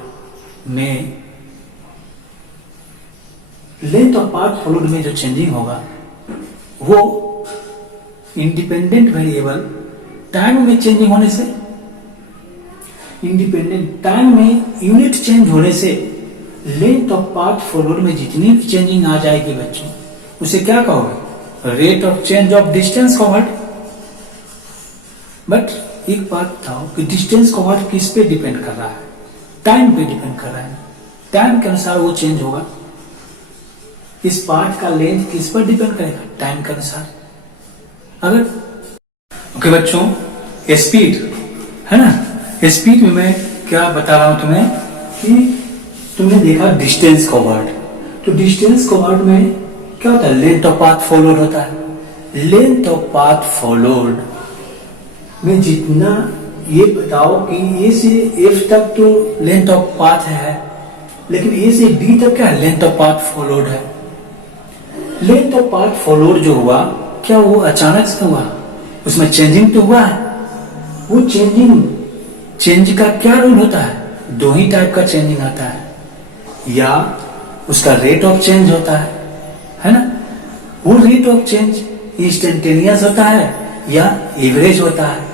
में जो चेंजिंग होगा वो इंडिपेंडेंट वेरिएबल टाइम में चेंजिंग होने से, इंडिपेंडेंट टाइम में यूनिट चेंज होने से लेंथ ऑफ पाथ फॉलोड में जितनी भी चेंजिंग आ जाएगी बच्चों, उसे क्या कहोगे? Rate of change of distance covered. But एक बात बताओ कि डिस्टेंस कवर्ड किस पे डिपेंड कर रहा है? टाइम पे डिपेंड कर रहा है। टाइम के अनुसार वो चेंज होगा। इस पार्ट का लेंथ किस पर डिपेंड करेगा? टाइम के अनुसार। अगर ओके बच्चों, स्पीड है ना, स्पीड में मैं क्या बता रहा हूं तुम्हें कि तुमने देखा डिस्टेंस कवर्ड, तो डिस्टेंस कवर्ड में क्या होता है? लेंथ ऑफ पाथ फॉलोड होता है। लेंथ ऑफ पाथ फॉलोड में जितना, ये बताओ कि ए से एफ तक तो लेंथ ऑफ पाथ है, लेकिन ए से बी तक क्या है? लेंथ ऑफ पाथ फॉलोड है। लेंथ ऑफ पाथ फॉलोड जो हुआ, क्या वो अचानक से हुआ? उसमें चेंजिंग तो हुआ है। वो चेंज का क्या रूल होता है? दो ही टाइप का चेंजिंग आता है, या उसका रेट ऑफ चेंज होता है ना। वो रेट ऑफ चेंज इंस्टेंटेनियस होता है या एवरेज होता है।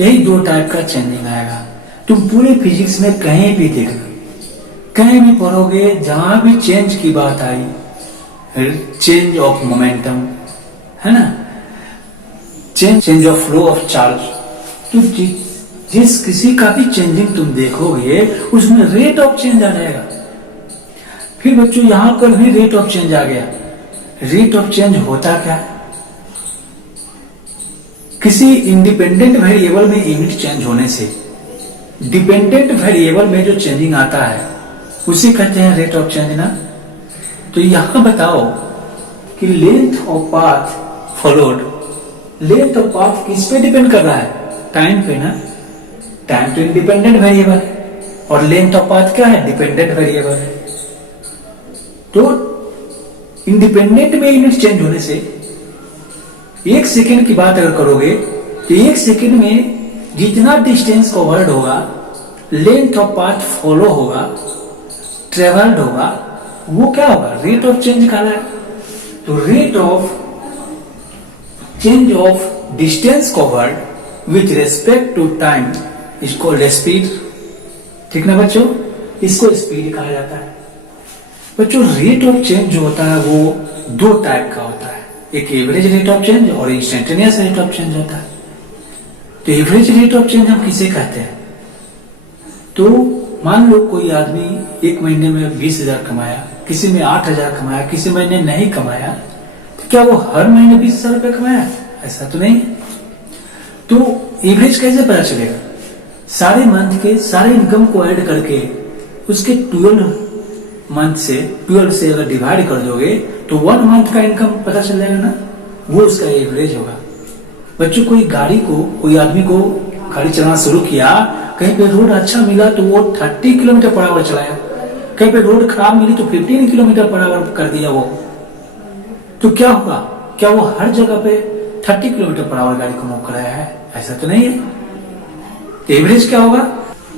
यही दो टाइप का चेंजिंग आएगा। तुम पूरे फिजिक्स में कहीं भी देखना, कहीं भी पढ़ोगे, जहां भी चेंज की बात आई, चेंज ऑफ मोमेंटम है ना, change of flow of charge, तो जिस किसी का भी चेंजिंग तुम देखोगे उसमें रेट ऑफ चेंज आ जाएगा। फिर बच्चों यहां पर भी रेट ऑफ चेंज आ गया। रेट ऑफ चेंज होता क्या है? किसी इंडिपेंडेंट वेरिएबल में यूनिट चेंज होने से डिपेंडेंट वेरिएबल में जो चेंजिंग आता है उसे कहते हैं रेट ऑफ चेंज ना। तो यहां बताओ कि length of path followed, length of path किस पे डिपेंड कर रहा है? टाइम पे ना। टाइम तो इंडिपेंडेंट वेरिएबल है और लेंथ ऑफ पाथ क्या है? डिपेंडेंट वेरिएबल है। तो इंडिपेंडेंट में यूनिट चेंज होने से 1 सेकेंड की बात अगर करोगे तो 1 सेकेंड में जितना डिस्टेंस कवर्ड होगा, लेंथ ऑफ पाथ फॉलो होगा, ट्रेवल्ड होगा, वो क्या होगा? रेट ऑफ चेंज कहला है। तो rate of change of distance covered with respect to time is called speed. ठीक ना बच्चों, इसको स्पीड कहा जाता है। बच्चों रेट ऑफ चेंज जो होता है वो दो टाइप का होता है, एक एवरेज रेट ऑफ चेंज और इंस्टेंटेनियस रेट ऑफ चेंज होता है। तो एवरेज रेट ऑफ चेंज हम किसे कहते हैं? तो मान लो कोई आदमी 1 महीने में 20,000 कमाया, किसी में 8,000 कमाया, किसी महीने नहीं कमाया, तो क्या वो हर महीने 20,000 रुपये कमाया? ऐसा तो नहीं। तो एवरेज कैसे पता चलेगा? सारे मंथ के सारे इनकम को ऐड करके उसके 12 से अगर डिवाइड कर दोगे तो 1 मंथ का इनकम पता चल जाएगा ना, वो उसका एवरेज होगा। बच्चों कोई आदमी को गाड़ी चलाना शुरू किया, कहीं पे रोड अच्छा मिला तो वो 30 किलोमीटर पर आवर चलाया, कहीं पे रोड खराब मिली तो 15 किलोमीटर पर आवर कर दिया वो। तो क्या होगा? क्या वो हर जगह पे 30 किलोमीटर पर आवर गाड़ी को मूव कराया है? ऐसा तो नहीं है। एवरेज क्या होगा?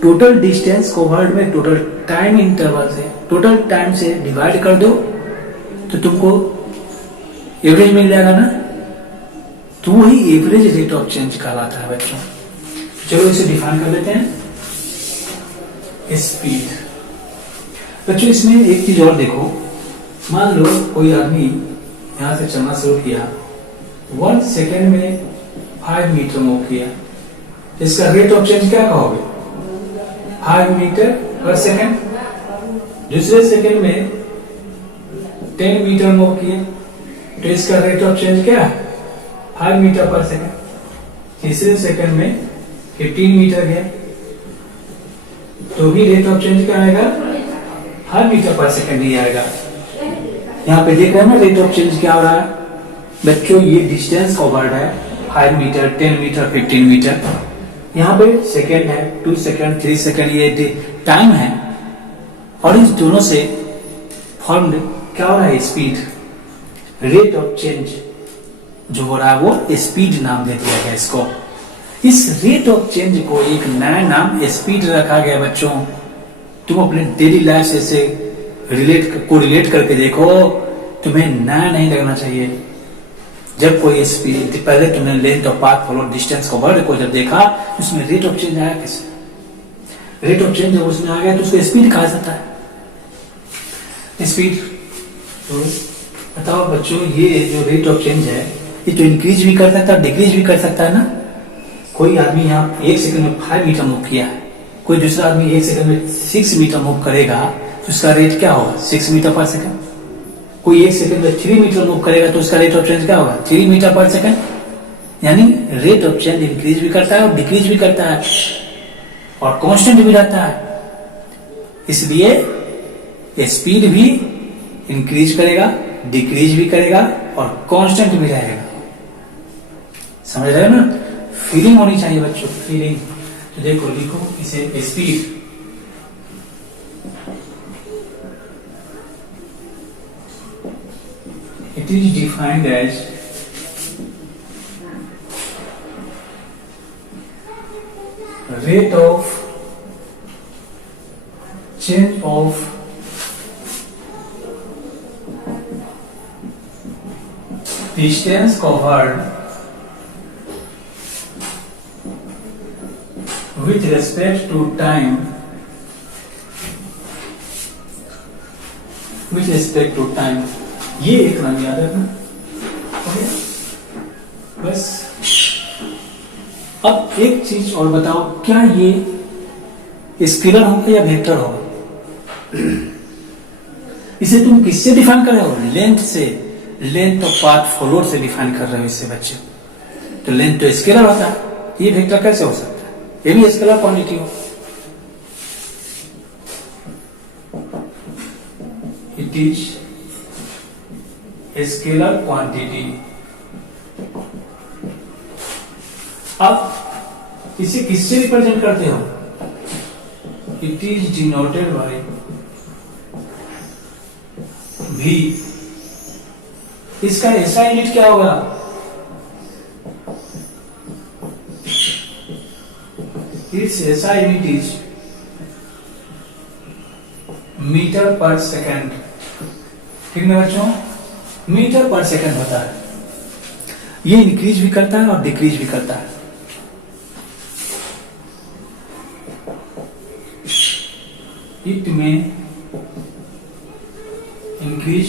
टोटल डिस्टेंस कवर्ड में टोटल टाइम इंटरवल से, टोटल टाइम से डिवाइड कर दो तो तुमको एवरेज मिल जाएगा ना। तो वही एवरेज रेट ऑफ चेंज कहलाता है बच्चों। चलो इसे डिफाइन कर लेते हैं। स्पीड, बच्चों इसमें एक चीज और देखो, मान लो कोई आदमी यहां से चलना शुरू किया, 1 सेकेंड में 5 मीटर मूव किया, इसका रेट ऑफ चेंज क्या कहोगे? 5 मीटर पर सेकेंड। दूसरे सेकेंड में 10 मीटर मूव किए, तो इसका रेट ऑफ चेंज क्या है? 5 मीटर पर सेकेंड। तीसरे सेकेंड में 15 मीटर गया, तो भी रेट ऑफ चेंज क्या आएगा? 5 मीटर पर सेकेंड नहीं आएगा। यहाँ पे देख रहे हैं ना रेट ऑफ चेंज क्या हो रहा है बच्चों, ये डिस्टेंस कवर्ड है 5 मीटर, 10 मीटर, 15 मीटर। यहाँ पे सेकेंड है, 2 सेकेंड, 3 सेकेंड, ये टाइम है, और इस दोनों से फॉर्म क्या हो रहा है? स्पीड। रेट ऑफ चेंज जो हो रहा है वो स्पीड नाम दे दिया गया इसको। इस रेट ऑफ चेंज को एक नया नाम स्पीड रखा गया बच्चों। तुम अपने डेली लाइफ से इसे रिलेट करके देखो, तुम्हें नया नहीं लगना चाहिए। जब कोई स्पीड, पहले तुमने length of path follow distance को वर्ड को जब देखा, उसमें रेट ऑफ चेंज आया कैसे? रेट ऑफ चेंज जब उसमें आ गया तो उसको स्पीड कहा जाता है। स्पीड तो बताओ बच्चों, ये जो रेट ऑफ चेंज है ये तो इंक्रीज भी कर सकता है, डिक्रीज भी कर सकता है ना। कोई आदमी यहाँ 1 सेकंड में 5 मीटर मूव किया है, कोई दूसरा आदमी 1 सेकंड में 6 मीटर मूव करेगा, तो उसका रेट क्या होगा? 6 मीटर पर सेकंड। कोई 1 सेकंड में 3 मीटर मूव करेगा तो उसका रेट ऑफ चेंज क्या होगा? 3 मीटर पर सेकंड। यानी रेट ऑफ चेंज इंक्रीज भी करता है और डिक्रीज भी करता है और कांस्टेंट भी रहता है। इसलिए स्पीड भी इंक्रीज करेगा, डिक्रीज भी करेगा और कांस्टेंट भी रहेगा। समझ रहे हो ना? फीलिंग होनी चाहिए बच्चों, फीलिंग। तो देखो, लिखो इसे speed. It is defined as rate of change of distance covered with respect to time, with respect to time। ये एक नाम याद रखना। ओके, बस। अब एक चीज और बताओ, क्या ये स्केलर होगा या वेक्टर होगा? इसे तुम किससे डिफाइन कर रहे हो? लेंथ से, लेंथ ऑफ पाथ फॉलोड से डिफाइन कर रहे हो इससे बच्चे। तो लेंथ तो स्केलर होता है, ये वेक्टर कैसे हो सकता है? ये भी स्केलर क्वांटिटी हो। It is scalar quantity. अब इसे किससे रिप्रेजेंट करते हो? It is denoted bye V। इसका ऐसा यूनिट क्या होगा? इट्स ऐसा यूनिट इज मीटर पर सेकेंड। ठीक है बच्चों, मीटर पर सेकेंड होता है। ये इंक्रीज भी करता है और डिक्रीज भी करता है। इट में increase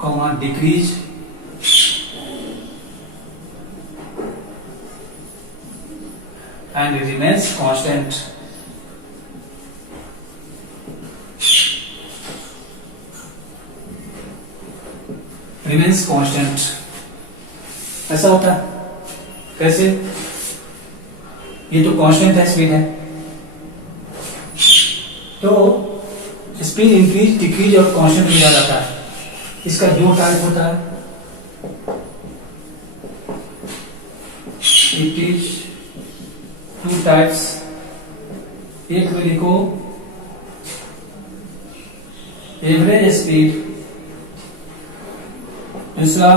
comma decrease and remains constant. Remains constant ऐसा होता है। कैसे? ये तो कांस्टेंट है, स्पीड है, तो स्पीड इंक्रीज डिक्रीज और कांस्टेंट लिया जाता है। इसका दो टाइप होता है। It is 2 types. एक में लिखो एवरेज स्पीड, दूसरा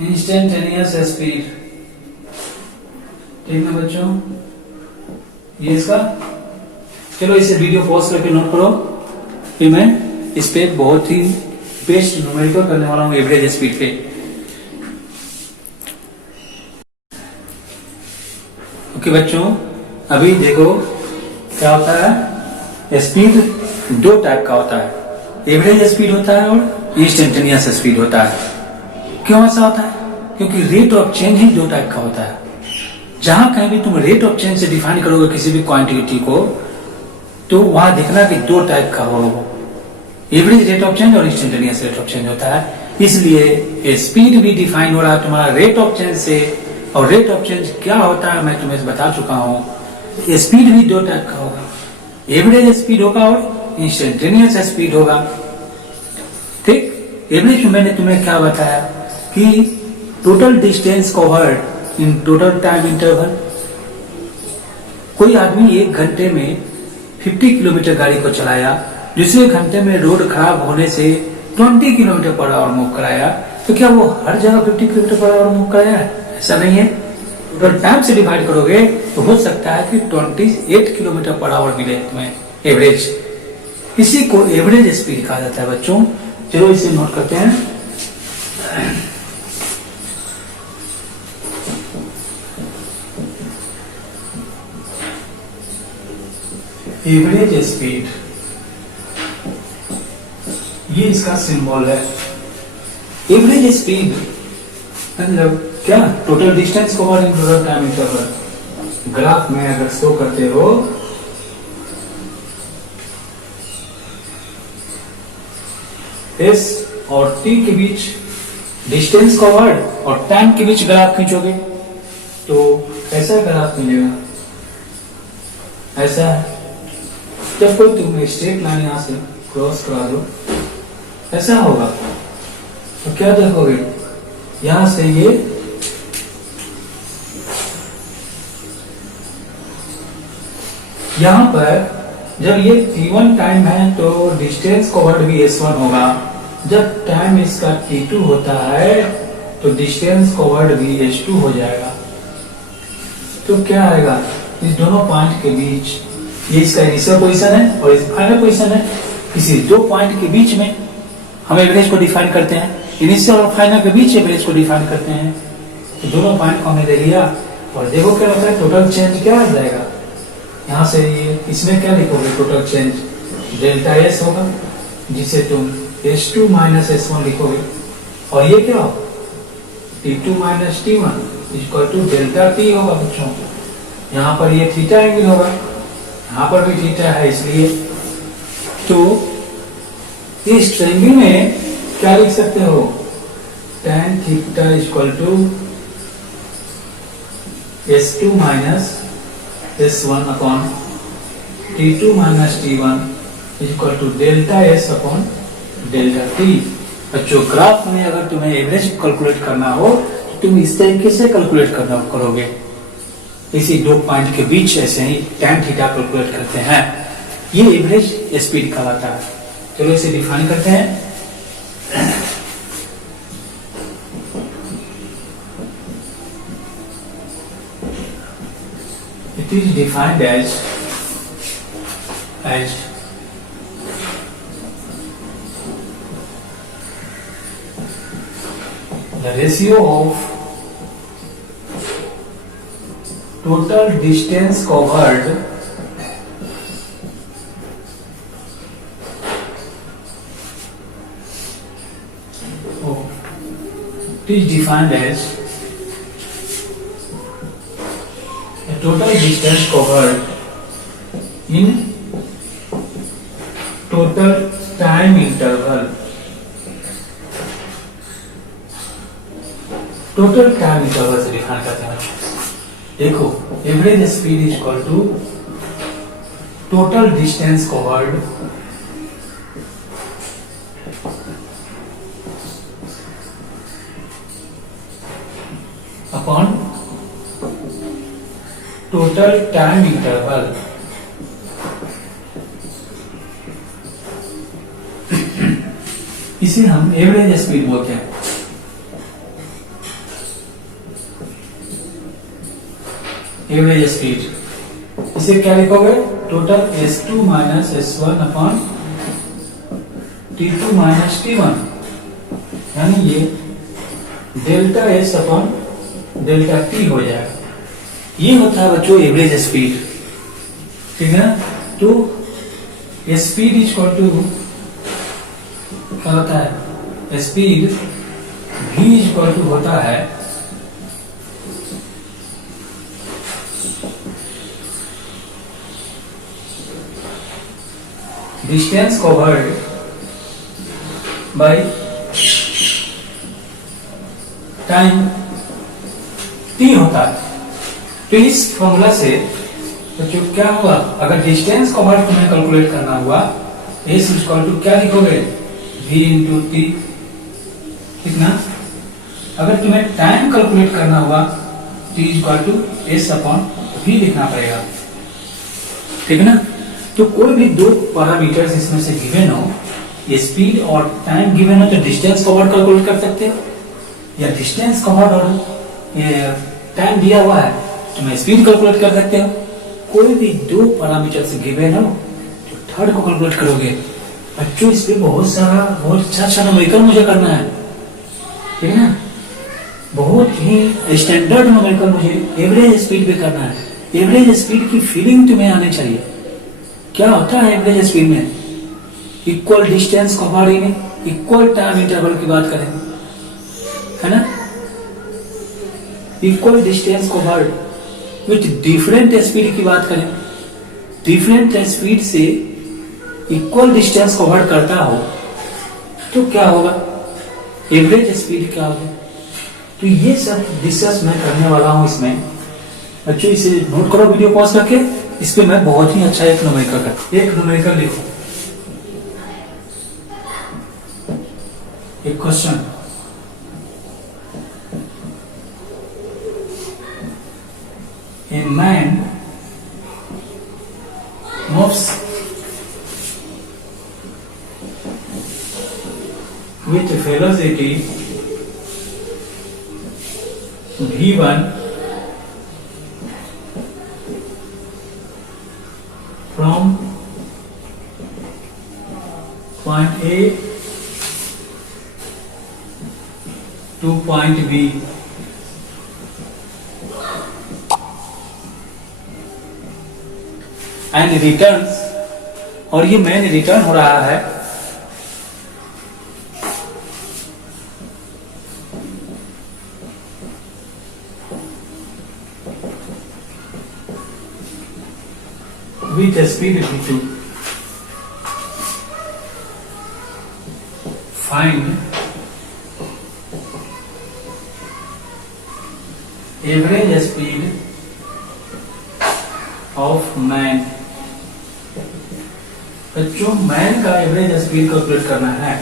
इंस्टेंटेनियस स्पीड। ठीक है बच्चों, ये इसका। चलो इसे वीडियो पॉज करके नोट करो, फिर मैं इस पे बहुत ही बेस्ट न्यूमेरिकल करने वाला हूं एवरेज स्पीड पे। ओके बच्चों, अभी देखो क्या होता है, स्पीड दो टाइप का होता है, एवरेज स्पीड होता है और इंस्टेंटेनियस स्पीड होता है। क्यों ऐसा होता है? क्योंकि रेट ऑफ चेंज ही दो टाइप का होता है। जहां कहीं भी तुम रेट ऑफ चेंज से डिफाइन करोगे किसी भी क्वांटिटी को, तो वहां देखना कि दो टाइप का हो, एवरेज रेट ऑफ चेंज और इंस्टेंटेनियस रेट ऑफ चेंज होता है। इसलिए स्पीड भी डिफाइन हो रहा है तुम्हारा रेट ऑफ चेंज से, और रेट ऑफ चेंज क्या होता है मैं तुम्हें बता चुका हूं। स्पीड भी दो टाइप का होगा, एवरेज स्पीड होगा और इंस्टेंटेनियस स्पीड होगा। ठीक, एवरेज में मैंने तुम्हें क्या बताया कि total distance covered in total time interval. कोई आदमी एक घंटे में 50 किलोमीटर गाड़ी को चलाया, दूसरे घंटे में रोड खराब होने से 20 किलोमीटर पर आवर मूव कराया, तो क्या वो हर जगह 50 किलोमीटर पर आवर मूव कराया है? ऐसा नहीं है। अगर टाइम से डिवाइड करोगे तो हो सकता है कि 28 किलोमीटर पर आवर मिले तुम्हें एवरेज। इसी को एवरेज स्पीड कहा जाता है बच्चों। चलो इसे नोट करते हैं। एवरेज स्पीड, ये इसका सिंबल है। एवरेज स्पीड मतलब क्या? Total distance covered in total time interval. Graph में अगर शो करते हो एस और टी के बीच डिस्टेंस कवर्ड और टाइम के बीच ग्राफ खींचोगे तो ऐसा ग्राफ मिलेगा। ऐसा है। जब कोई तुम स्ट्रेट लाइन यहां से क्रॉस करा दो, ऐसा होगा, तो क्या देखोगे, यहां से ये यहां पर जब ये t1 टाइम है तो डिस्टेंस कवर्ड भी s1 होगा। जब टाइम इसका t2 होता है तो डिस्टेंस कवर्ड भी s2 हो जाएगा। तो क्या आएगा, इस दोनों पॉइंट के बीच, ये इसका इनिशियल पोजीशन है और इस फाइनल पोजीशन है, किसी दो पॉइंट के बीच में हम एवरेज को डिफाइन करते हैं। इनिशियल और फाइनल के बीच एवरेज को डिफाइन करते हैं। तो दोनों पॉइंट को हमने ले लिया और देखो क्या होता है, टोटल चेंज क्या आ जाएगा। यहाँ से ये इसमें क्या लिखोगे, टोटल चेंज डेल्टा एस होगा, जिसे तुम S2 माइनस S1 लिखोगे। और ये क्या हो, T2 minus T1 equal to delta T होगा बच्चों। यहाँ पर ये थीटा एंगल होगा, यहाँ पर भी थीटा है, इसलिए तो इस ट्रायंगल में क्या लिख सकते हो, tan theta equal to S2 minus S1 upon T2 minus T1 equal to delta S upon delta T। बच्चों ग्राफ में अगर तुम्हें एवरेज कैलकुलेट करना हो तो तुम इस तरीके से कैलकुलेट करोगे, इसी दो पॉइंट के बीच ऐसे ही tan थीटा कैलकुलेट करते हैं। ये एवरेज स्पीड कहलाता है। चलो इसे डिफाइन करते हैं। It is defined as the ratio of total distance covered it is defined as the total distance covered in total time interval। Total time interval से डिफाइन करते हैं। देखो average speed is equal to total distance covered upon total time interval. इसे हम एवरेज स्पीड बोलते हैं। एवरेज स्पीड इसे क्या लिखोगे, total S2 minus S1 upon T2 minus T1, यानी ये delta S upon delta T हो जाएगा। ये होता है बच्चों एवरेज स्पीड, ठीक है ना। तो स्पीड इज इक्वल टू क्या होता है, speed v is equal to होता है distance covered by time t होता है। तो इस फॉर्मूला से बच्चों क्या हुआ, अगर डिस्टेंस कवर्ड तुम्हें कैलकुलेट करना हुआ s इक्वल टू क्या लिखोगे, v इंटू टी, कितना। अगर तुम्हें टाइम कैलकुलेट करना हुआ t equal to s upon v लिखना पड़ेगा, ठीक है ना। तो कोई भी दो पैरामीटर्स इसमें से गिवन हो, ये स्पीड और टाइम गिवन हो तो डिस्टेंस कवर्ड कैलकुलेट कर सकते हो, या डिस्टेंस कवर्ड और ये टाइम दिया हुआ है तो मैं स्पीड कैलकुलेट कर सकते हो। कोई भी दो पैरामीटर्स गिवन हो तो थर्ड को कैलकुलेट करोगे। बच्चों इस पे बहुत अच्छा न्यूमेरिकल मुझे करना है, ठीक है ना। बहुत ही स्टैंडर्ड न्यूमेरिकल मुझे एवरेज स्पीड पे करना है। एवरेज स्पीड की फीलिंग तुम्हें आनी चाहिए। क्या होता है एवरेज स्पीड में, equal distance covered in equal time interval की बात करें, है ना। Equal distance covered with different speed की बात करें, डिफरेंट स्पीड से इक्वल डिस्टेंस कवर्ड करता हो तो क्या होगा, एवरेज स्पीड क्या होगा। तो ये सब डिस्कस मैं करने वाला हूं इसमें। बच्चों इसे नोट करो वीडियो पॉज करके, इस पे मैं बहुत ही अच्छा एक न्यूमेरिकल लिखो, एक question. A man moves with velocity v1 from point A to point B and returns, और ये मैन रिटर्न हो रहा है with speed v2। Find average speed of man. बच्चों मैन का एवरेज स्पीड कैलकुलेट करना है।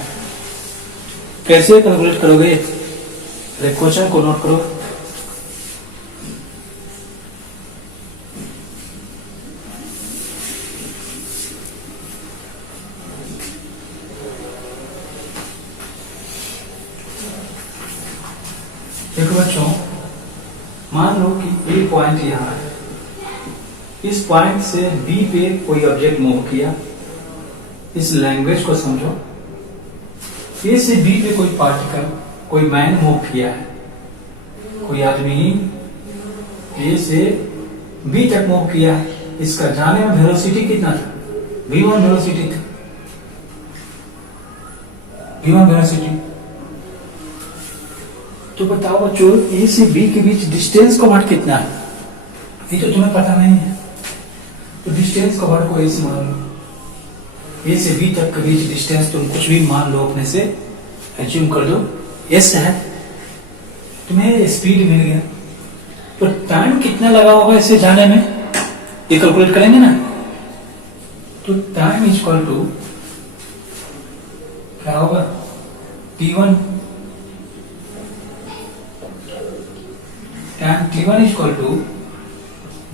कैसे कैलकुलेट करोगे, क्वेश्चन को नोट करो। देखो बच्चों, मान लो कि ए पॉइंट यहां है, इस पॉइंट से बी पे कोई ऑब्जेक्ट मूव किया। इस लैंग्वेज को समझो, ए से बी पे कोई पार्टिकल, कोई मैन मूव किया है, कोई आदमी ए से बी तक मूव किया है। इसका जाने में वेलोसिटी कितना था, v1 वेलोसिटी था, v1 वेलोसिटी। तो बताओ बच्चों ए से बी के बीच डिस्टेंस कवर्ड कितना है, ये तो तुम्हें पता नहीं है। तो डिस्टेंस कवर्ड को ए से मान लो, ए से बी तक के बीच डिस्टेंस तुम कुछ भी मान लो, अपने से एज्यूम कर दो एस है, तुम्हें स्पीड मिल गया। तो टाइम कितना लगा होगा इसे जाने में, ये कैलकुलेट करेंगे ना। तो टाइम इज इक्वल टू क्या होगा, t1, time t1 is equal to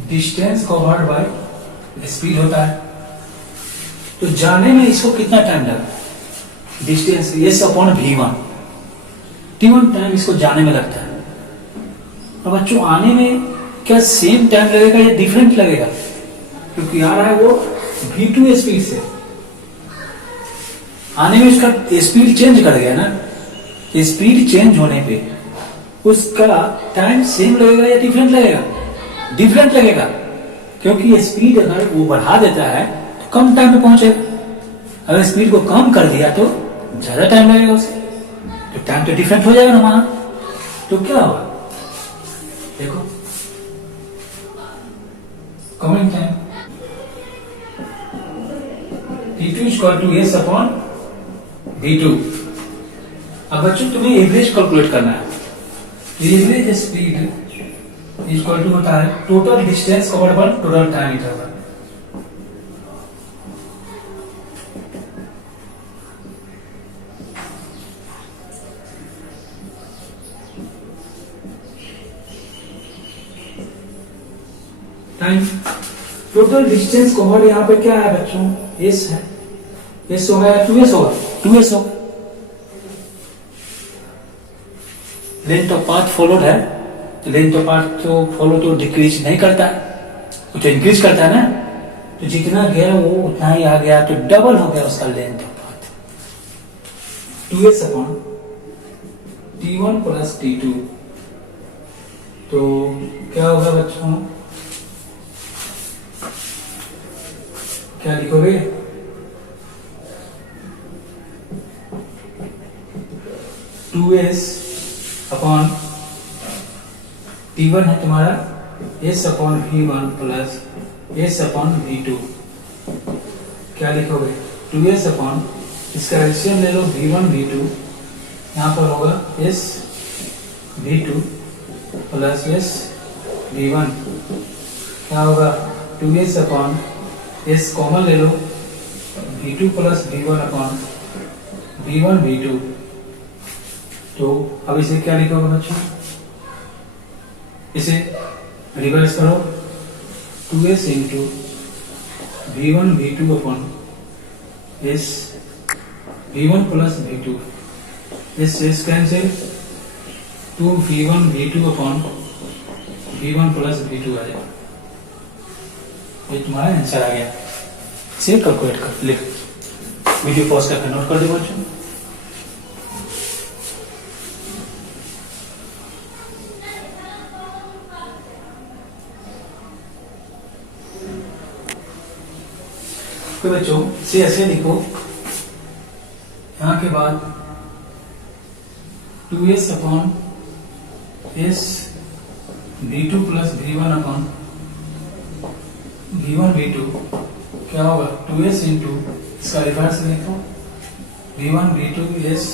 distance covered by speed होता है। तो जाने में इसको कितना टाइम लगा, distance S upon v1, t1 time इसको जाने में लगता है। और बच्चों आने में क्या सेम टाइम लगेगा या डिफरेंट लगेगा, क्योंकि आ रहा है वो v2 स्पीड से, आने में उसका स्पीड चेंज कर गया ना। स्पीड चेंज होने पे उसका टाइम सेम लगेगा या डिफरेंट लगेगा, डिफरेंट लगेगा, क्योंकि स्पीड अगर वो बढ़ा देता है तो कम टाइम में पहुंचेगा, अगर स्पीड को कम कर दिया तो ज्यादा टाइम लगेगा उसे, तो टाइम तो डिफरेंट हो जाएगा ना वहां। तो क्या होगा, देखो coming time t2 equal to s upon v2। अब बच्चों तुम्हें एवरेज कैलकुलेट करना है, एवरेज स्पीड इक्वल टू होता है total distance covered by total time interval. Time total distance covered यहाँ पे क्या है बच्चों, s है, s होगा या 2s होगा, 2s होगा। लेंथ ऑफ पाथ फॉलोड है, तो लेंथ ऑफ पाथ तो फॉलो तो डिक्रीज नहीं करता है, वो तो इंक्रीज करता है ना, तो जितना गया वो उतना ही आ गया, तो डबल हो गया उसका length of path. 2s upon t1 plus t2, तो क्या होगा बच्चों, क्या लिखोगे, टू एस अपॉन T1 है तुम्हारा s upon V1 plus s upon V2, क्या लिखोगे 2s अपॉन, इसका एलसीएम ले लो V1 V2, यहाँ पर होगा s V2 plus s V1, क्या होगा 2s अपॉन s कॉमन ले लो V2 plus V1 upon V1 V2। तो अब इसे क्या लिखोगे बच्चों, इसे रिवर्स करो, 2s into V1 V2 upon s V1 plus V2, s cancel, 2 V1 V2 upon V1 plus V2 आ जाएगा, ये तुम्हारा आंसर आ गया। इसे कैलकुलेट कर लिख, वीडियो पॉज करके नोट कर दो बच्चों। तो बच्चों से ऐसे लिखो, यहाँ के बाद 2s upon s V2 plus V1 upon V1 V2, क्या होगा 2s इंटू, इसका रिवर्स लिखो V1 V2 s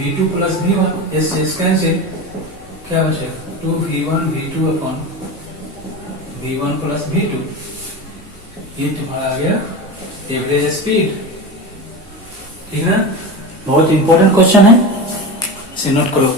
V2 plus V1, s cancel, क्या बचेगा 2 V1 V2 upon V1 plus V2, ये तुम्हारा आ गया एवरेज स्पीड। ठीक है ना, बहुत इंपॉर्टेंट क्वेश्चन है, इसे नोट करो।